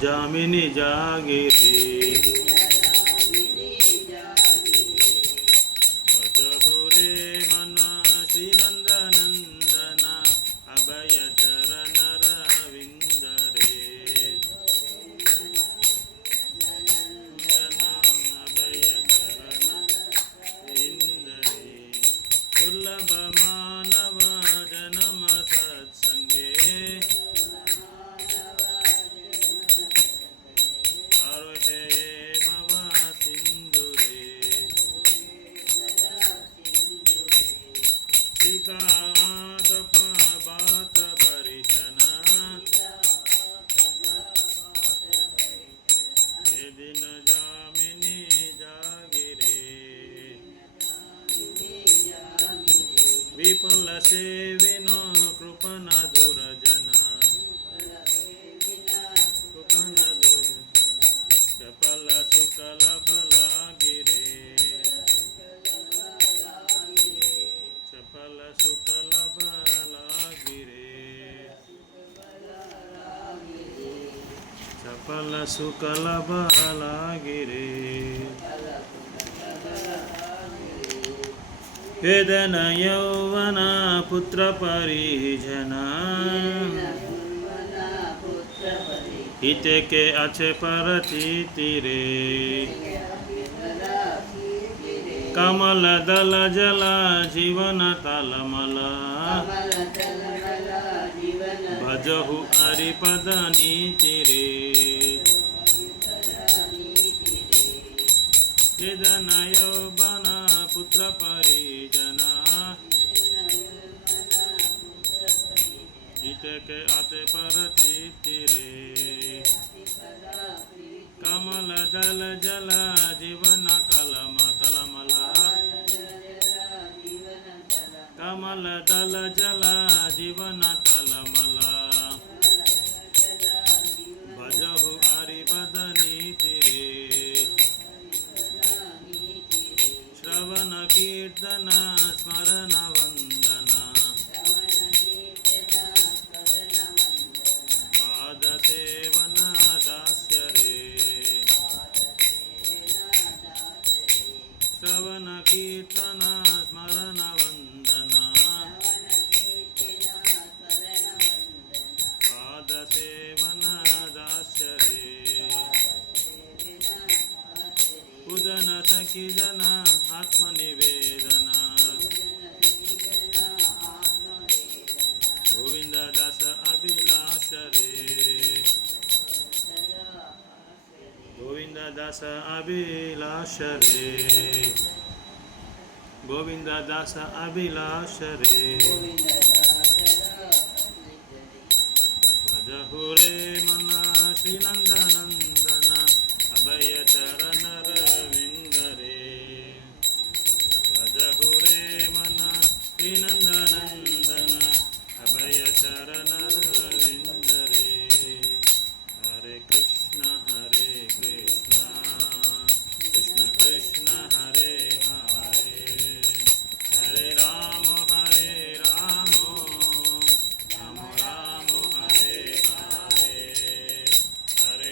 ಜಾಮಿನಿ ಜಾಗಿರಿ ಭಜಹುರೇ ಮನ ಶ್ರೀನಂದನಂದನ ಅಭಯ ಚರಣರ ವಿಂದರೆ ಅಭಯ ಚರಣ ವಿಂದರೆ ದುರ್ಲಭ ಮಾನವ ಜನಮ ಸತ್ಸಂಗೇ ಆರೋಹೇ ಭವ ಸಿಂಧುರೇ ಸೀತಾದಪ ಬಾತ ಭರಿಶನ ದಿನ ಜಾಮಿನಿ ಜಾಗಿರೆ ವಿಫಲ ಸೇವಿನೋ ಕೃಪನ ದುರಜನ ಕೃಪನ ದುರ ಚಪಲ ಸುಕಲ ಬಲಾಗಿರೆ ಚಪಲ ಸುಕಲ ಬಲಾಗಿರೆ ಚಪಲ ಸುಕಲ ಬಲಾಗಿರೆ ವೇದನ ಯೌವನ ಪುತ್ರ ಪರಿಜನ ಹಿತಕ್ಕೆ ಅಚೆ ಪರಚಿತಿರೆ ಕಮಲ ದಲ ಜಲ ಜೀವನ ತಲಮಲ ಭಜಹು ಹರಿಪದ ನೀತಿರೆ ವೇದನ ಯೌವನ ಪುತ್ರ ಪರಿಜನ ಹಿತಕ್ಕೆ ಅಚೆ ಪರಚಿತಿರೆ ಕಮಲ ದಲ ಜಲ ಜೀವನ ಕಲಮ ತಲಮಲ ಕಮಲ ದಲ ಜಲ ಜೀವನ ತಲಮಲ ಭಜಹು ಹರಿಪದ ನೀತಿರೆ ಶ್ರವಣ ಕೀರ್ತನ ಸ್ಮರಣ ವಂದನ ಪಾದ ಸೇವನ ದಾಸ್ಯರೇ ಶ್ರವಣ ಕೀರ್ತನ ಸ್ಮರಣ ವಂದನ ಪಾದ ಸೇವನ ದಾಸ್ಯರೇ ಉದನ ಸಖಿ ಜನ ಆತ್ಮನಿವೇದನ ಗೋವಿಂದ ದಾಸ ಅಭಿಲಾಷರೇ ಗೋವಿಂದ ದಾಸ ಅಭಿಲಾಷರೇ ಗೋವಿಂದ ದಾಸ ಅಭಿಲಾಷರೇ ಭಜಹುರೇ ಮನ ಶ್ರೀನಂದನಂದನ ಅಭಯ ಚರಣರ ವಿಂದರೆ ಭಜಹುರೇ ಮನ ಶ್ರೀನಂದನಂದನ ಅಭಯ ಚರಣರ ವಿಂದರೆ ಹರೇ ಕೃಷ್ಣ ಕೃಷ್ಣ ಕೃಷ್ಣ ಕೃಷ್ಣ ಹರೇ ಹರೇ ಹರೇ ರಾಮ ರಾಮ ರಾಮ ರಾಮ ಹರೇ ಹರೇ ಹರೇ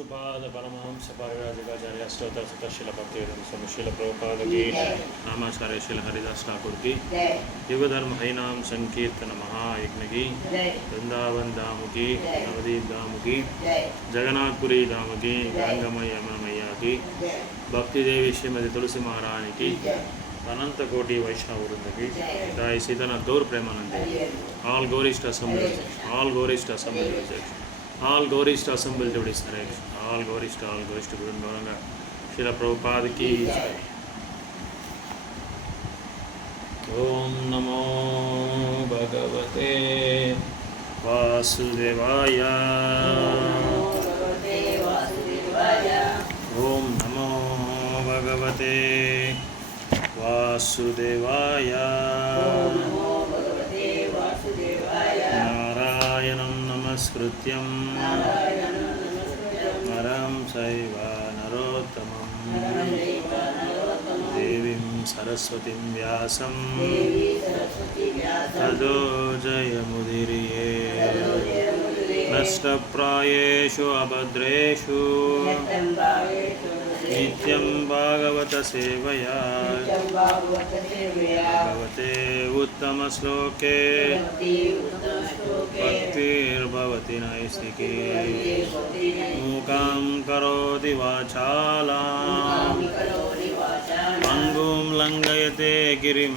विष्णुपाद परमहंस परिव्राजकाचार्य अष्टोत्तर शतशील भक्तिवेदांत स्वामी शील प्रभुपाद की रामाचार्य शील हरिदास ठाकुर की युगधर्म हरिनाम संकीर्तन महायज्ञ की वृंदावन धाम की नवदीप धाम की जगन्नाथपुरी धाम की गंगमय यमुना मैया की भक्ति देवी श्रीमती तुलसी महारानी की अनंत कोटि वैष्णव वृंद की दाई सीतानाथ गौर Premanand all Gaurist assembled, all Gaurist assembled, all Gaurist assembled to this direction, all Gaurist Guru Gauranga, Srila Prabhupada ki jai. Om Namo Bhagavate Vasudevaya. Om Namo Bhagavate Vasudevaya. नारायणं नमस्कृत्यं नरं चैव नरोत्तमं देवीं सरस्वतीं व्यासं ततो जयमुदीरये नष्टप्रायेषु अभद्रेषु नित्यं भागवत सेवया भगवते उत्तमश्लोके भक्तिर्भवति नैष्टिके मूकां करोति वाचालां पङ्गुं लङ्घयते गिरिं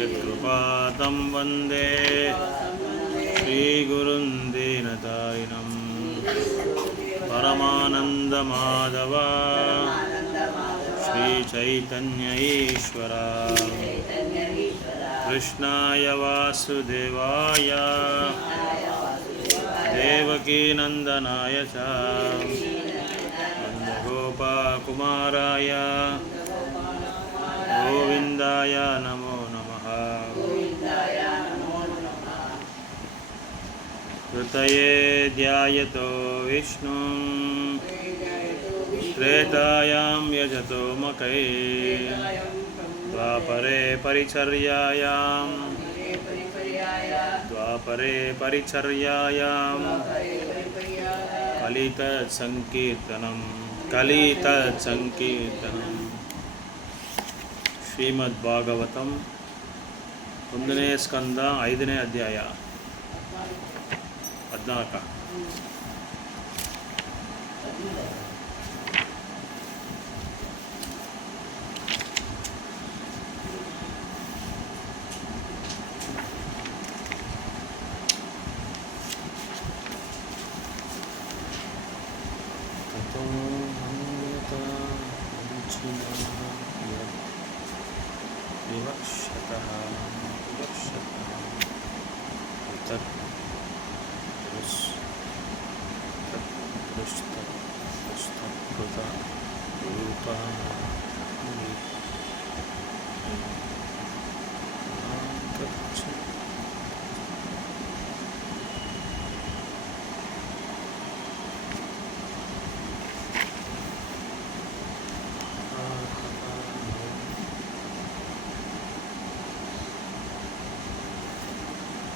यत्कृपातं वन्दे श्रीगुरुं दीनतारिणम् परमानन्दमाधव श्रीचैतन्य ईश्वरा कृष्णाय वासुदेवाय देवकीनन्दनाय च नन्दगोपकुमाराय गोविन्दाय नमो नमः कृतये ध्यायतो विष्णुं त्रेतायां यजतो मकै द्वापरे परिचर्यायां कलितसंकीर्तनं ಶ್ರೀಮದ್ಭಾಗವತಂ 1ನೇ ಸ್ಕಂದ 5ನೇ ಅಧ್ಯಾಯ 14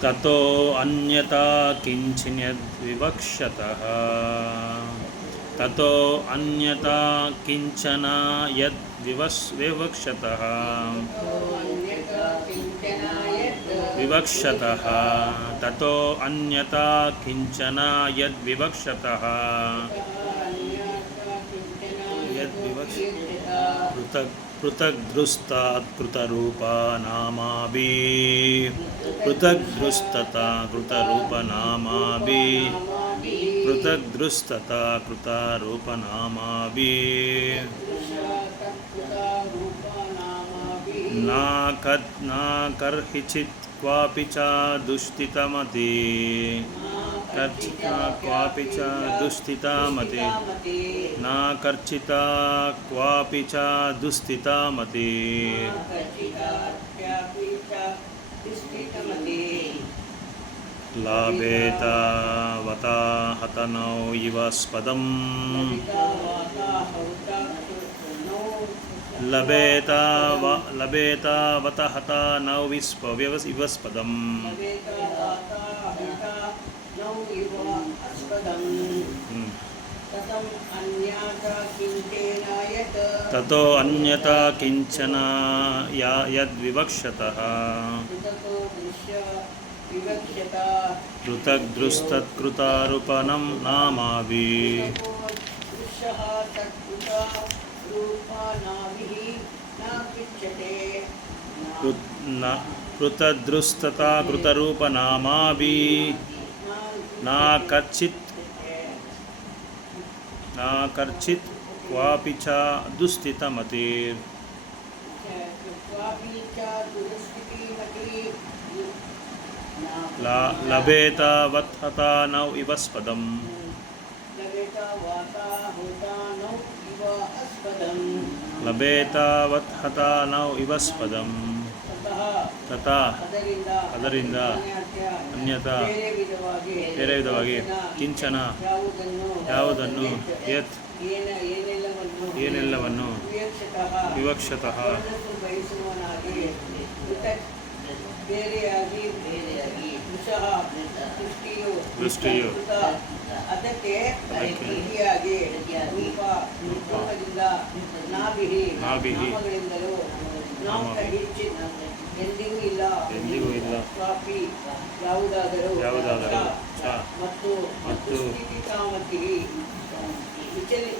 ततो अन्यथा किंचिन्यद्विवक्षतः ततो अन्यथा किंचन यद्विवक्षतः विवक्षतः ततो अन्यथा किंचन यद्विवक्षतः पृथग्दृष्टात् कृतरूपा नामाभिः पृथग्दृष्टता कृतरूपनामाभिः पृथग्दृष्टता कृतरूपनामाभिः न कर्हिचित् क्वापि च दुष्टितमति क्वापि च दुस्थितामति न कर्चिता क्वापि च दुस्थितामति लाभेतावता हतनौ इव स्पदम् लभेतावता हतनौ इव स्पदम् ततो अन्यथा किंचन यद्विवक्षतः पृथग्दृस्तत्कृतारूपणं नामाभिः पृथग्दृस्तता कृतरूपनामाभिः न कर्चित् क्वापि च दुस्थितमतिर् लभेत वत्हता नौ इव स्पदम् लभेत वत्हता नौ इव स्पदम् तथा ಅದರಿಂದ ಅನ್ಯತಾ ಬೇರೆ ವಿಧವಾಗಿ ಕಿಂಚನ ಯಾವುದನ್ನು ಯತ್ ಏನೆಲ್ಲವನ್ನು ವಿವಕ್ಷತಃ ದೃಷ್ಟಿಯು ಅದಕ್ಕೆ ಎಂದಿಗೂ ಇಲ್ಲ ಯಾವುದಾದರೂ ಮತ್ತು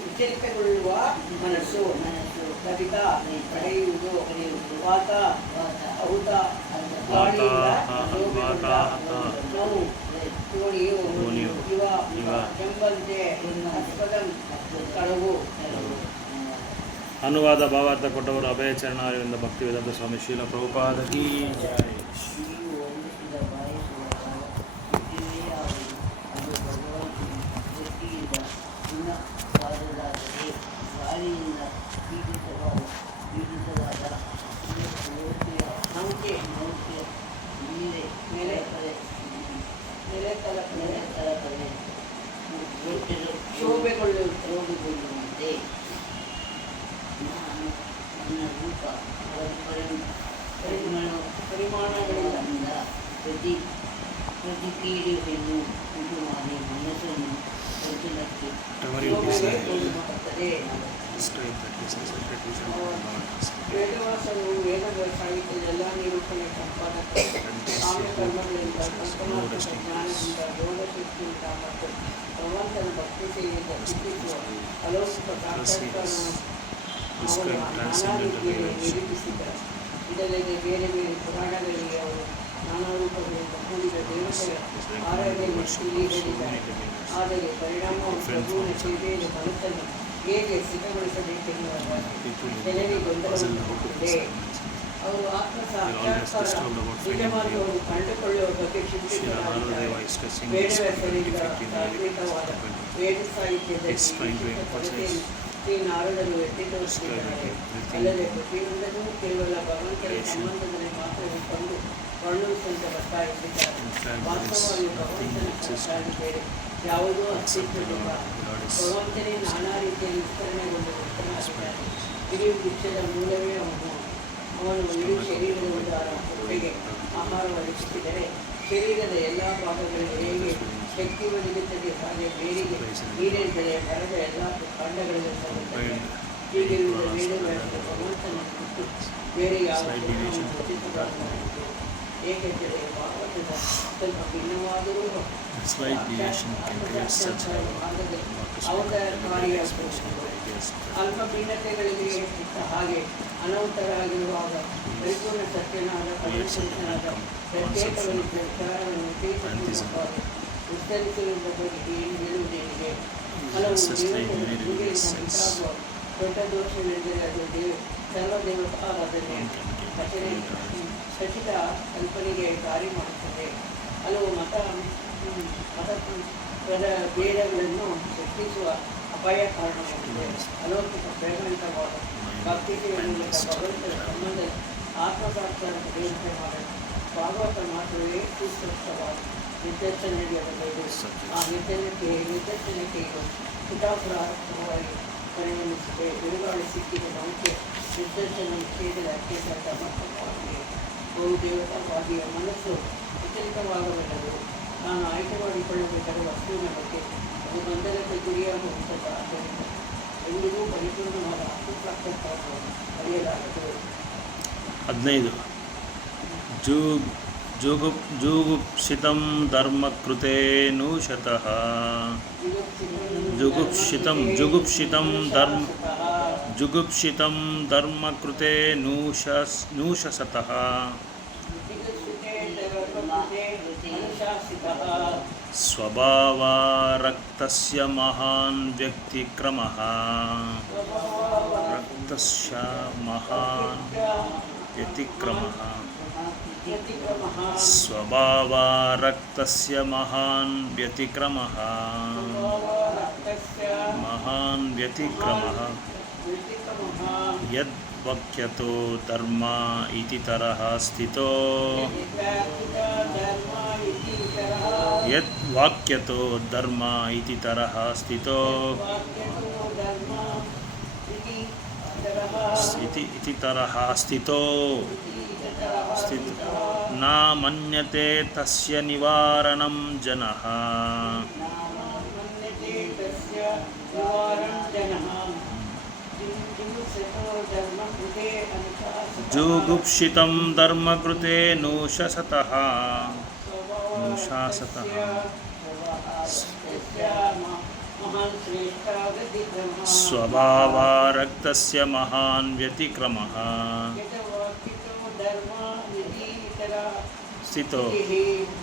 ವಿಚಲಿತಗೊಳ್ಳುವ ಮನಸ್ಸು ಕವಿತ ಪಡೆಯುವುದು ವಾತ ಔತ ನೋವು ಕೋಣಿಯು ಇವ ಎಂಬಂತೆ ಕಳವು. ಅನುವಾದ ಭಾವಾರ್ಥ ಕೊಟ್ಟವರು ಅಭಯ ಚರಣಾರ್ಯರಿಂದ ಭಕ್ತಿವೇದಾಂತ ಸ್ವಾಮಿ ಶ್ರೀಲ ಪ್ರಭುಪಾದ ಕೀ ಜೈ. ಶೋಭೆಗೊಳ್ಳುವಂತೆ ಪರಿಮಾಣಗಳಿಂದ ಪ್ರತಿಕ್ರಿಯೆಯನ್ನು ಉಂಟು ಮಾಡಿ ಮನಸ್ಸನ್ನು ವೇದವಾಸನು ವೇದದ ಸಾಹಿತ್ಯದ ಎಲ್ಲ ನಿರೂಪಣೆ ಸಂಪಾದಕ ಕಾಮ್ಯಕರ್ಮಗಳಿಂದ ಕಲ್ಪನಾತ್ಮಕ ಜ್ಞಾನದಿಂದ ಯೋಗಶಕ್ತಿಯಿಂದ ಮತ್ತು ಭಗವಂತನ ಭಕ್ತಿ ಸೇವೆಯಿಂದ ಚಿಂತಿಸುವ ಅಲೌಕಿಕ ಸಾಕ್ಷಾತ್ಕಾರವನ್ನು ನಿರೂಪಿಸಿದ. ಇದಲ್ಲದೆ ಬೇರೆ ಬೇರೆ ಪುರಾಣಗಳಿಗೆ ಅವರು ನಾನಾ ರೂಪಗಳಿಂದ ಕೂಡಿದ ದೇವತೆಯ ಆರಾಧನೆ ಇಲ್ಲಿ ಹೇಳಿದ್ದಾರೆ. ಆದರೆ ಪರಿಣಾಮವು ಪ್ರಭುವಿನ ಸೇವೆಯ ಮನಸ್ಸನ್ನು ಹೇಗೆ ಸಿದ್ಧಗೊಳಿಸಬೇಕೆನ್ನುವ ಜನರಿಗೆ ಗೊಂದಲವಾಗುತ್ತದೆ. ಅವರು ಆತ್ಮ ಸಾಕ್ಷಾತ್ಕಾರ ನಿಜಮಾರ್ಗವನ್ನು ಕಂಡುಕೊಳ್ಳುವ ಬಗ್ಗೆ ಚಿಂತಿತರಾಗಿದ್ದಾರೆ. ವೇದವ್ಯಾಸರಿಂದ ಸಾತ್ವಿಕವಾದ ವೇದ ಸಾಹಿತ್ಯದಲ್ಲಿ ಶ್ರೀ ನಾರದರು ಎತ್ತಿ ತೋರಿಸಿದ್ದಾರೆ. ಅಲ್ಲದೆ ಪ್ರತಿಯೊಂದನ್ನು ಕೇವಲ ಭಗವಂತನ ಸಂಬಂಧದಲ್ಲಿ ಮಾತ್ರ ಕೊಂಡು ವರ್ಣಿಸುವಂತೆ ಒತ್ತಾಯಿಸಿದ್ದಾರೆ. ವಾಸ್ತವವಾಗಿ ಭಗವಂತನ ಹೊರತಾಗಿ ಬೇರೆ ಯಾವುದೂ ಅಸ್ತಿತ್ವವಿಲ್ಲ. ಭಗವಂತನೇ ನಾನಾ ರೀತಿಯಲ್ಲಿ ವಿಸ್ತರಣೆಗೊಂಡು ವ್ಯಕ್ತನಾಗಿದ್ದಾನೆ. ಇಡೀ ವೃಕ್ಷದ ಮೂಲವೇ ಅವನು ಇಡೀ ಶರೀರದ ಹೊಟ್ಟೆಗೆ ಆಹಾರ ಒದಗಿಸಿದರೆ ಶರೀರದ ಎಲ್ಲ ಭಾಗಗಳಿಗೆ ಹೇಗೆ ಶಕ್ತಿ ಒದಗುತ್ತದೆ ಹಾಗೆ ಬೇರಿಗೆ ನೀರೆಂದರೆ ಮರದ ಎಲ್ಲ ಕಾಂಡಗಳಿಗೆ ಸಾಗುತ್ತದೆ. ಹೀಗಿರುವ ವೇದವ್ಯಾಸದ ಭಗವಂತನನ್ನು ಬಿಟ್ಟು ಬೇರೆ ಯಾವ ಗೊತ್ತಿಸಬಾರದಾಗಿದೆ. ಏಕೆಂದರೆ ಭಾಗವತದ ಸ್ವಲ್ಪ ಭಿನ್ನವಾದರೂ ಅಲ್ಪ ಭಿನ್ನತೆಗಳಿಗೆ ಇದ್ದ ಹಾಗೆ ಅನೌತರಾಗಿರುವಾಗ ಪರಿಪೂರ್ಣ ಸತ್ಯನಾದ ಪರಿಪೂರ್ಣನಾದ ಪ್ರತ್ಯೇಕವನ್ನು ವಿಚಾರವನ್ನು ಉತ್ತೇಜಿಸುವುದಕ್ಕಾಗಿ ವಿಸ್ತರಿಸುವುದರ ಬಗ್ಗೆ ಏನು ಹೇಳುವುದೇನಿದೆ? ಹಲವು ಉಂಟಾಗುವ ದೊಡ್ಡ ದೋಷವೆಂದರೆ ಅದು ಸರ್ವದೇವತಾರಾಧನೆ ಖಚಿತ ಕಲ್ಪನೆಗೆ ದಾರಿ ಮಾಡುತ್ತದೆ. ಹಲವು ಮತ ಭೇದಗಳನ್ನು ಸೃಷ್ಟಿಸುವ ಅಪಾಯ ಕಾರಣವಾಗಿದೆ. ಅಲೌಕಿಕ ಪ್ರೇರಣವಾದ ಭಕ್ತಿಯ ಮೂಲಕ ಭಗವಂತನ ಸಂಬಂಧ ಆತ್ಮಸಾಕ್ಷಾತ್ಕಾರ ಪಡೆಯುವಂತೆ ಮಾಡಲು ಭಾಗವತ ಮಾತ್ರವೇ ಸುಸ್ಪಷ್ಟವಾದ ನಿರ್ದೇಶನಕ್ಕೆ ಆ ನಿರ್ದೇಶನಕ್ಕೆ ಇದು ಪಿತಾಪುರಾತ್ಮಕವಾಗಿ ಪರಿಗಣಿಸಿದೆ. ಬಿರುಗಾಳಿ ಸಿಕ್ಕಿದ ನೌಕೆ ನಿರ್ದೇಶನ ವಿಷಯದ ಅತ್ಯಂತ ಸಮರ್ಪಕವಾಗಿದೆ. ಬಹುದೇವತಾವಾದಿಯ ಮನಸ್ಸು ವಿಚಲಿತವಾಗಬಲ್ಲದು. ನಾನು ಆಯ್ಕೆ ಮಾಡಿಕೊಳ್ಳಬೇಕಾದ ವಸ್ತುವಿನ ಬಗ್ಗೆ ಅದು ಬಂಧನಕ್ಕೆ ಗುರಿಯಾಗುವಂಥದ್ದು. ಆದ್ದರಿಂದ ಎಂದಿಗೂ ಪರಿಪೂರ್ಣವಾದ ಅರ್ಥಪ್ರಾಪ್ತತ್ವವನ್ನು ಅರಿಯಲಾಗದು. 15 ಜುಗುಪ್ಸಿತಂ ಧರ್ಮಕೃತೇನೂಷತಃ ಜುಗುಪ್ಸಿತಂ ಧರ್ಮಕೃತೆ ನೂಷಸತಃ ಸ್ವಭಾವಾರಕ್ತಸ್ಯ ಮಹಾನ್ ವ್ಯಕ್ತಿಕ್ರಮಃ ಸ್ವಭಾವಾರಕ್ತಸ್ಯ ಮಹಾನ್ ವ್ಯತಿಕ್ರಮಃ ಯದ್ವಾಕ್ಯತೋ ಧರ್ಮ ಇತಿ ತರಹ ಸ್ಥಿತೋ ಯದ್ವಾಕ್ಯತೋ ಧರ್ಮ ಇತಿ ತರಹ ಸ್ಥಿತೋ ಇತಿ ತರಹ ಸ್ಥಿತೋ ನ ಮನ್ಯತೆ ತಸ್ಯ ನಿವಾರಣಂ ಜನಃ ಜುಗುಪ್ಸಿತಂ ಧರ್ಮಕೃತೆ ನೂಷಸತಃ ಸ್ವಭಾವಾರಕ್ತಸ್ಯ ಮಹಾನ್ ವ್ಯತಿಕ್ರಮಃ ಸ್ಥಿತೋ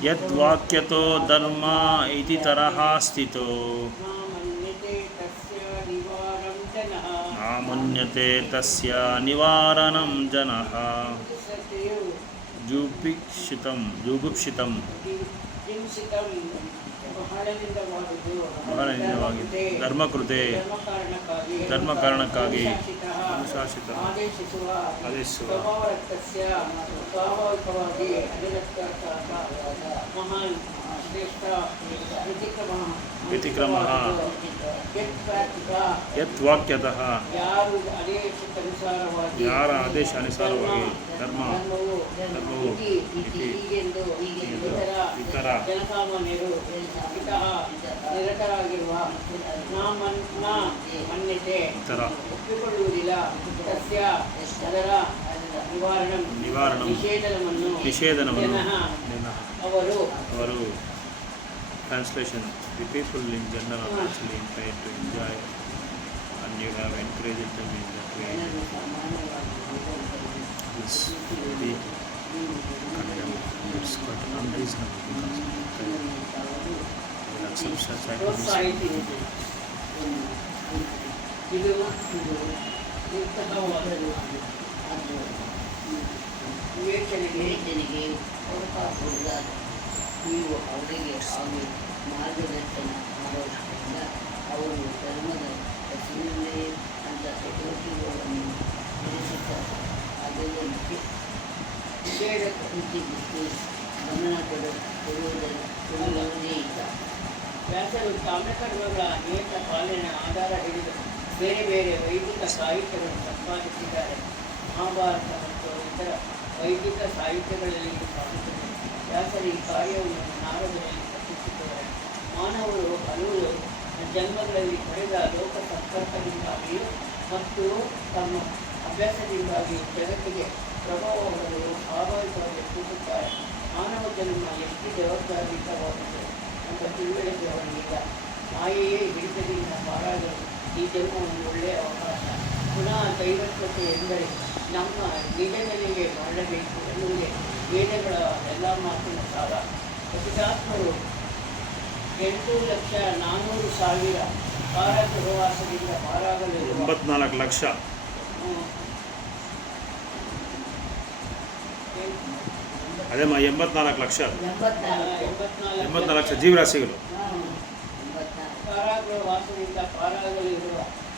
ಯದ್ವಾಕ್ಯತೋ ಧರ್ಮ ಇತಿ ತರಹ ಸ್ಥಿತೋ ನಾಮನ್ಯತೆ ತಸ್ಯ ನಿವಾರಣಂ ಜನಃ ಜುಗುಪ್ಸಿತಂ ಬಹಳವಾಗಿದೆ ಧರ್ಮಕೃತೆ ಧರ್ಮಕಾರಣಕ್ಕಾಗಿ ಅನುಶಾಸಿತ ಆದೇಶಿಸುವ ವ್ಯತಿಕ್ರಮಃ ಯದ್ವಾಕ್ಯತಃ ಯಾರ ಆದೇಶಾನುಸಾರವಾಗಿ ಧರ್ಮವು ಇತರ ಜನಸಾಮಾನ್ಯರು ನಿರತರಾಗಿರುವ ಒಪ್ಪಿಕೊಳ್ಳುವುದಿಲ್ಲ. ತಸ್ಯ ಅದರ ನಿಷೇಧನವನ್ನು ಅವರು translation the people in general are actually inclined to enjoy and you have encouraged them in that way. This the condemn it's quite unreasonable because they accept such activities. ಇದು ವಿವೇಚನೆಗೆ ಅವಕಾಶವಿಲ್ಲ. ನೀವು ಅವರಿಗೆ ಹಾಗೂ ಮಾರ್ಗದರ್ಶನ ಮಾಡುವುದರಿಂದ ಅವರು ಧರ್ಮದ ರಚನೆಯೇ ಅಂತ ಚಟುವಟಿಕೆಗಳನ್ನು ನಡೆಸುತ್ತಾರೆ. ಅದರಲ್ಲಿ ನಿಷೇಧ ಕುರಿತು ಗಮನ ಕೊಡುವುದೇ ಇಲ್ಲ. ವ್ಯಾಸರು ಕಾಮ್ಯಕರ್ಮಗಳ ನಿಯತ ಪಾಲನೆ ಆಧಾರ ಹಿಡಿದು ಬೇರೆ ಬೇರೆ ವೈದಿಕ ಸಾಹಿತ್ಯಗಳನ್ನು ಸಂಪಾದಿಸಿದ್ದಾರೆ. ಮಹಾಭಾರತ ಮತ್ತು ಇತರ ವೈದಿಕ ಸಾಹಿತ್ಯಗಳಲ್ಲಿ ಸಾಗುತ್ತದೆ. ವ್ಯಾಸರು ಈ ಕಾರ್ಯವನ್ನು ನಾರದರಲ್ಲಿ ಕಲ್ಪಿಸಿದ್ದಾರೆ. ಮಾನವರು ಹಲವು ಜನ್ಮಗಳಲ್ಲಿ ಪಡೆದ ಲೋಕ ಸಂಪರ್ಕದಿಂದಾಗಿಯೂ ಮತ್ತು ತಮ್ಮ ಅಭ್ಯಾಸದಿಂದಾಗಿ ಜಗತ್ತಿಗೆ ಪ್ರಭಾವವನ್ನು ಸ್ವಾಭಾವಿಕವಾಗಿ ಸೂಚಿಸುತ್ತಾರೆ. ಮಾನವ ಜನ್ಮ ಎಷ್ಟು ಜವಾಬ್ದಾರಿಯುತವಾಗಿದೆ ಅಂತ ತಿಳುವಳಿಕೆ ಅವರಿಗಿಲ್ಲ. ಮಾಯೆಯೇ ಹಿಡಿತದಿಂದ ಪಾರಾಗಲು ಈ ಜನ್ಮವನ್ನು ಒಳ್ಳೆಯ ಅವಕಾಶ. ಪುನಃ ದೈವತ್ವತೆ ಎಂದರೆ ನಮ್ಮ ನಿಜ ನೆಲೆಗೆ ಮಾಡಬೇಕು ಎನ್ನುವುದೇ ವೇದಗಳ ಎಲ್ಲ ಮಾತಿನ ಸಾಲ. ಪತಿತಾತ್ಮರು 8,400,000 ಕಾರಾಗೃಹವಾಸದಿಂದ ಪಾರಾಗಲು 84 ಲಕ್ಷ ಅದೇ 84 ಲಕ್ಷ 84 ಲಕ್ಷ ಜೀವರಾಶಿಗಳು ಕಾರಾಗೃಹವಾಸದಿಂದ ಪಾರಾಗಲಿರುವ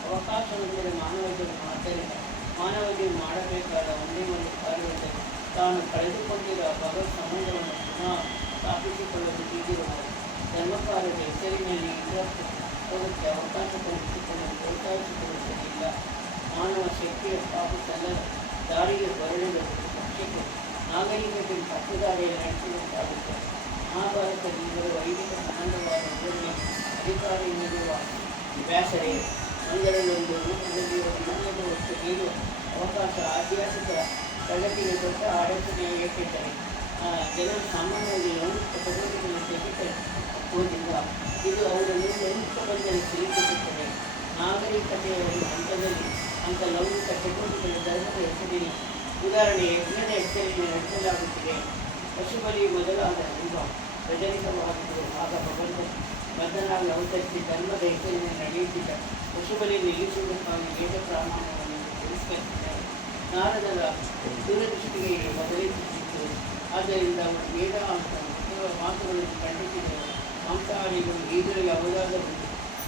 ಅವಕಾಶವೆಂದರೆ ಮಾನವ ಜನ್ಮ. ಆದ್ದರಿಂದ ಮಾನವ ಜೀವ ಮಾಡಬೇಕಾದ ಒಂದೇ ಒಂದು ಕಾರ್ಯವೆಂದರೆ ತಾನು ಕಳೆದುಕೊಂಡಿರುವ ಭಗವತ್ ಸಂಬಂಧವನ್ನು ಪುನಃ ಸ್ಥಾಪಿಸಿಕೊಳ್ಳಲು ಹೀಗಿರುವುದು. ಧರ್ಮಕಾರ್ಯದ ಹೆಸರಿನಲ್ಲಿ ಇದಕ್ಕೆ ಹೋಗಕ್ಕೆ ಅವಕಾಶ ಕಲ್ಪಿಸಿಕೊಳ್ಳಲು ಪ್ರೋತ್ಸಾಹಿಸಿಕೊಳ್ಳುವುದಿಲ್ಲ. ಮಾನವ ಶಕ್ತಿಯ ಸ್ಥಾಪಿಸಲ್ಲ ದಾರಿಗೆ ಹೊರಳಿದ ಪಕ್ಷಕ್ಕೆ ನಾಗರಿಕತೆ ತಪ್ಪು ದಾರಿಯಲ್ಲಿ ನಡೆಸುವಂತಾಗುತ್ತದೆ. ಮಹಾಭಾರತದಿಂದ ವೈದಿಕ ಸಂಬಂಧವಾದ ವಿವರಣೆ ಅಧಿಕಾರಿಯಲ್ಲಿರುವ ವ್ಯಾಸರೇ ಮಂಗಳಲ್ಲೊಂದು ರೂಪದಲ್ಲಿರುವ ವಿಜ್ಞಾನದ ವಸ್ತು ನೀಡುವ ಅವಕಾಶ ಐತಿಹಾಸಿಕ ಪ್ರಗತಿಗೆ ದೊಡ್ಡ ಅಡಚಣೆ. ಏಕೆಂದರೆ ಜನರು ಸಾಮಾನ್ಯವಾಗಿ ಲೌಕಿಕ ಚಟುವಟಿಕೆಗಳನ್ನು ತೆಗೆದುಕೊಳ್ಳುವುದಿಲ್ಲ. ಇದು ಅವರನ್ನು ಲೌಕಿಕ ಬಂಧನ ಸಿಲುಕಿಸುತ್ತದೆ. ನಾಗರಿಕತೆಯ ಒಂದು ಹಂತದಲ್ಲಿ ಅಂಥ ಲೌಕಿಕ ಚಟುವಟಿಕೆಗಳ ಧರ್ಮದ ಹೆಸರಿನ ಉದಾಹರಣೆ ಯಜ್ಞದ ಹೆಸರಿನ ನಡೆಸಲಾಗುತ್ತಿದೆ. ಪಶುಬಲಿ ಮೊದಲಾದ ಎಂಬ ಪ್ರಚಲಿತವಾಗಿದ್ದು ಆಗ ಭಗವಂತ ಬದ್ಧನಾಗಿ ಅವತರಿಸಿ ಧರ್ಮದ ಹೆಸರಿನ ನಡೆಯುತ್ತಿದ್ದ ಪಶುಬಲಿ ನಿಲ್ಲಿಸುವುದಕ್ಕಾಗಿ ವೇದ ಪ್ರಮಾಣವನ್ನು ತಿರಸ್ಕರಿಸಿದ್ದಾರೆ. ನಾರದರ ದೂರದೃಷ್ಟಿಗೆ ಬದಲಿಸುತ್ತಿತ್ತು. ಆದ್ದರಿಂದ ಅವರು ವೇದ ಮಾತುಗಳನ್ನು ಖಂಡಿಸಿದರು. ಮಾಂಸಾಹಾರಿಗಳು ಈಗಲೂ ಯಾವುದಾದರೂ